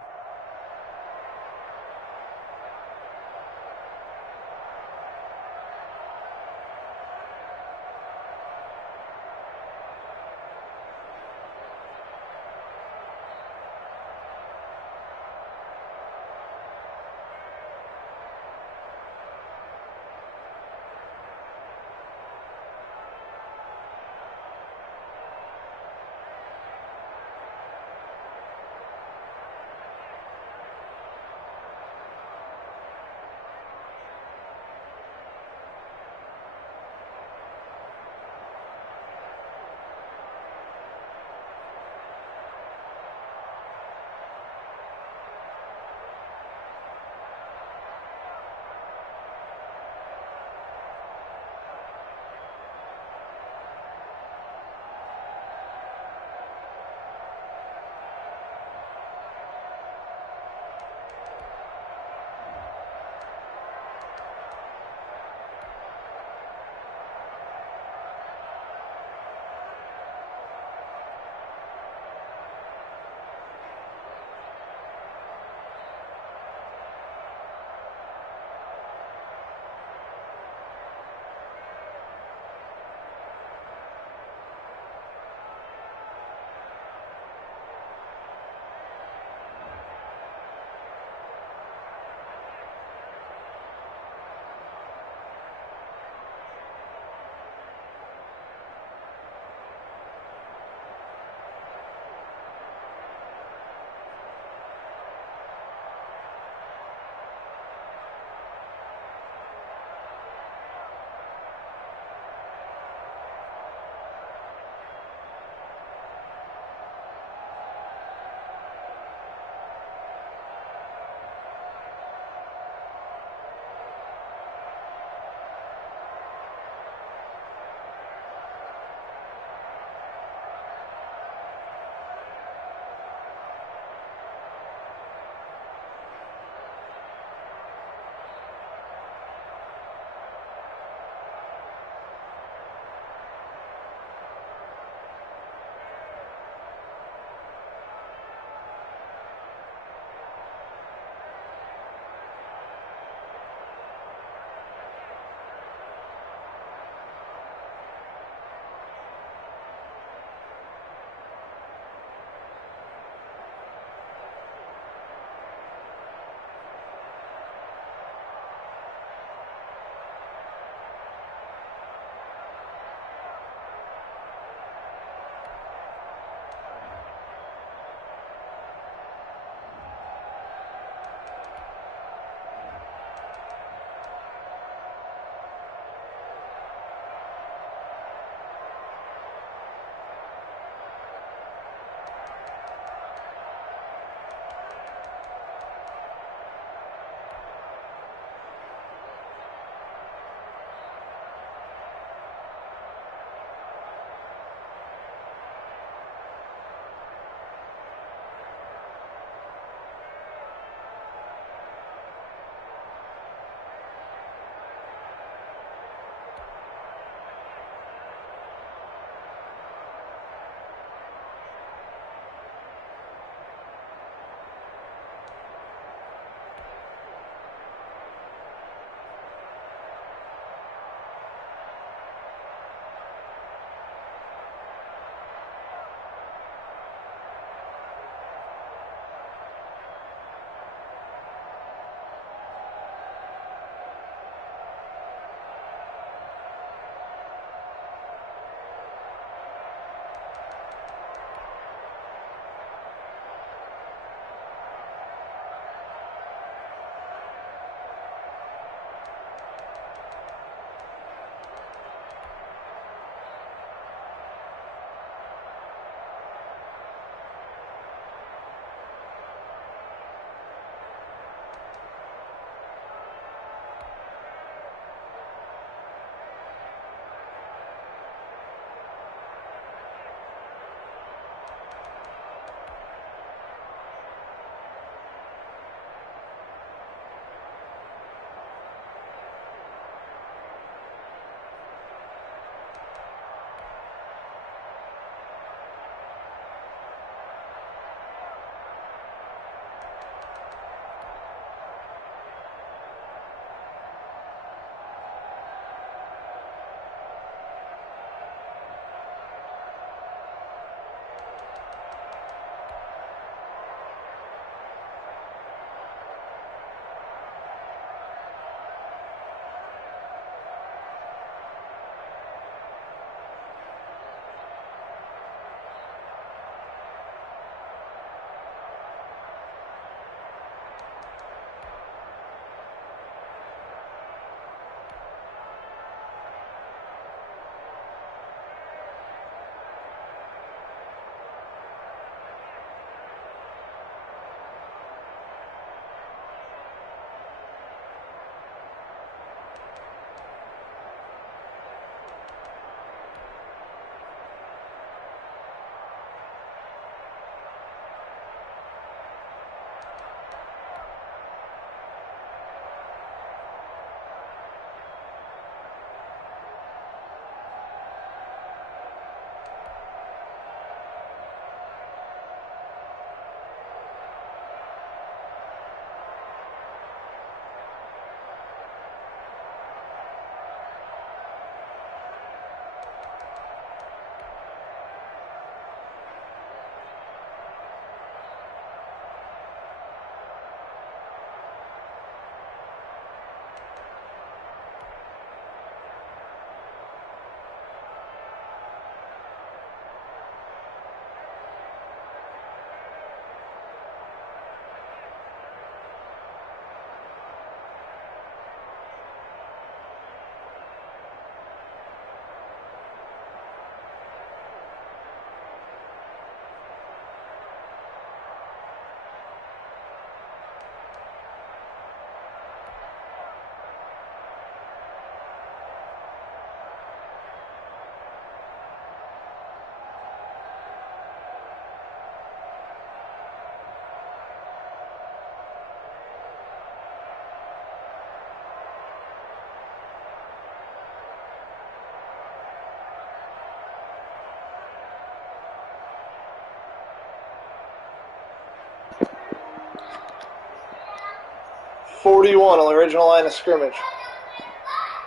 41 on the original line of scrimmage.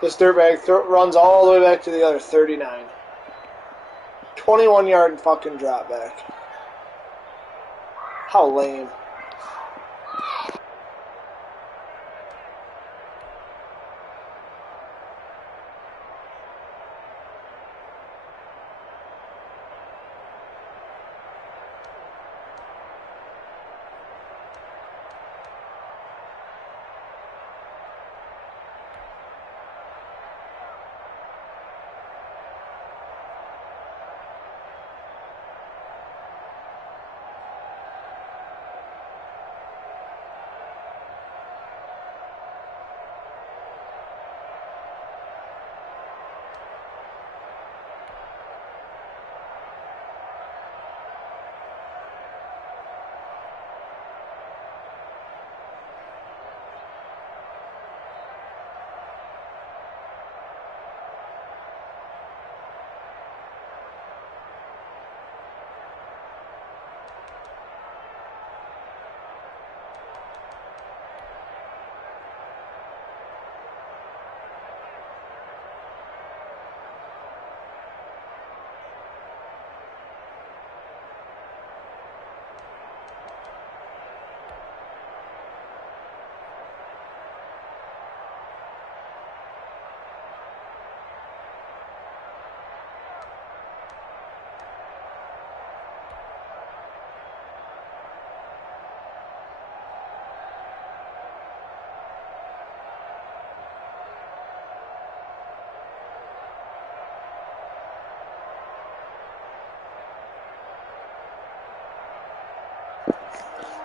This dirtbag runs all the way back to the other 39. 21-yard fucking drop back. How lame.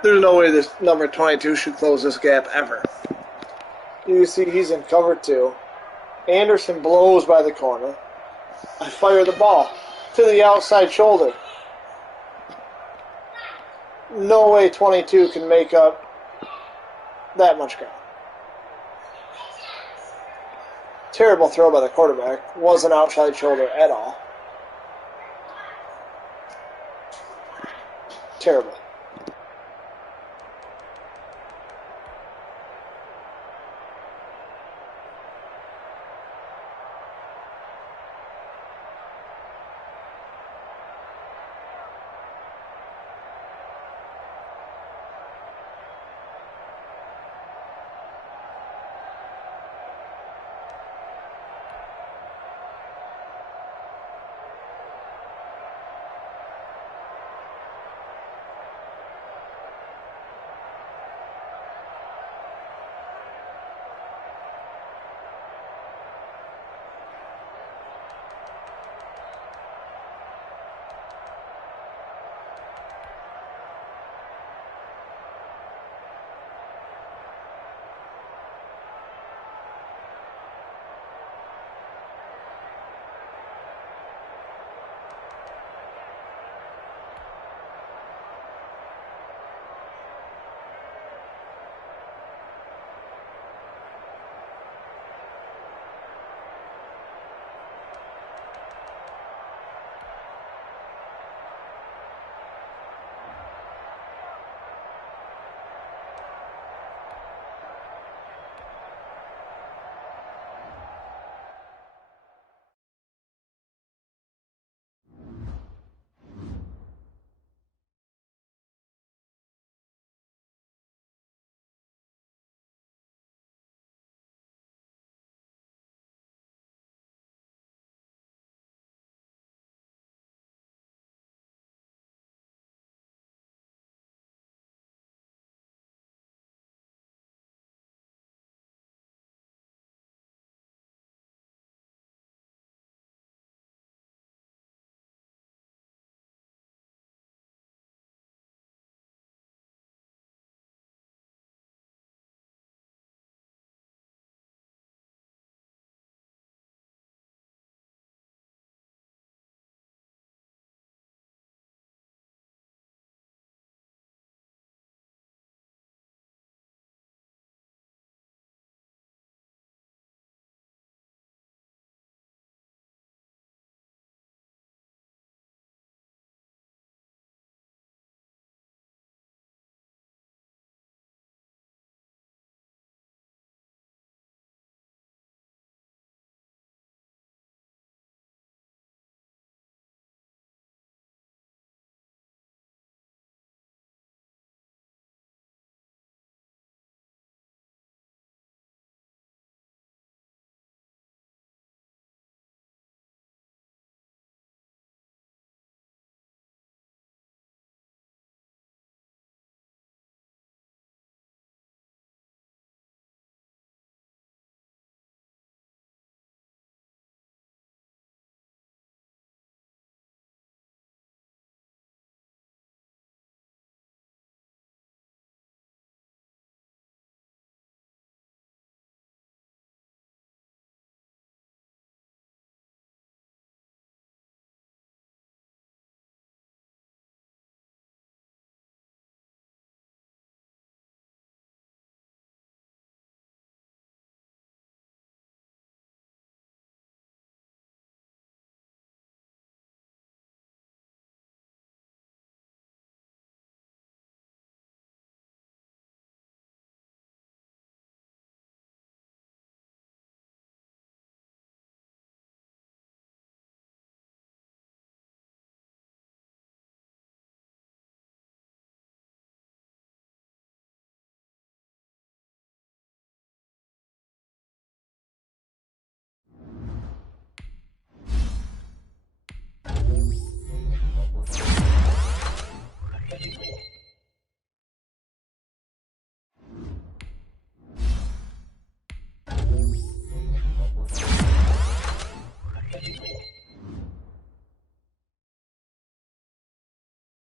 There's no way this number 22 should close this gap ever. You see he's in cover 2. Anderson blows by the corner. I fire the ball to the outside shoulder. No way 22 can make up that much ground. Terrible throw by the quarterback. Wasn't outside shoulder at all. Terrible.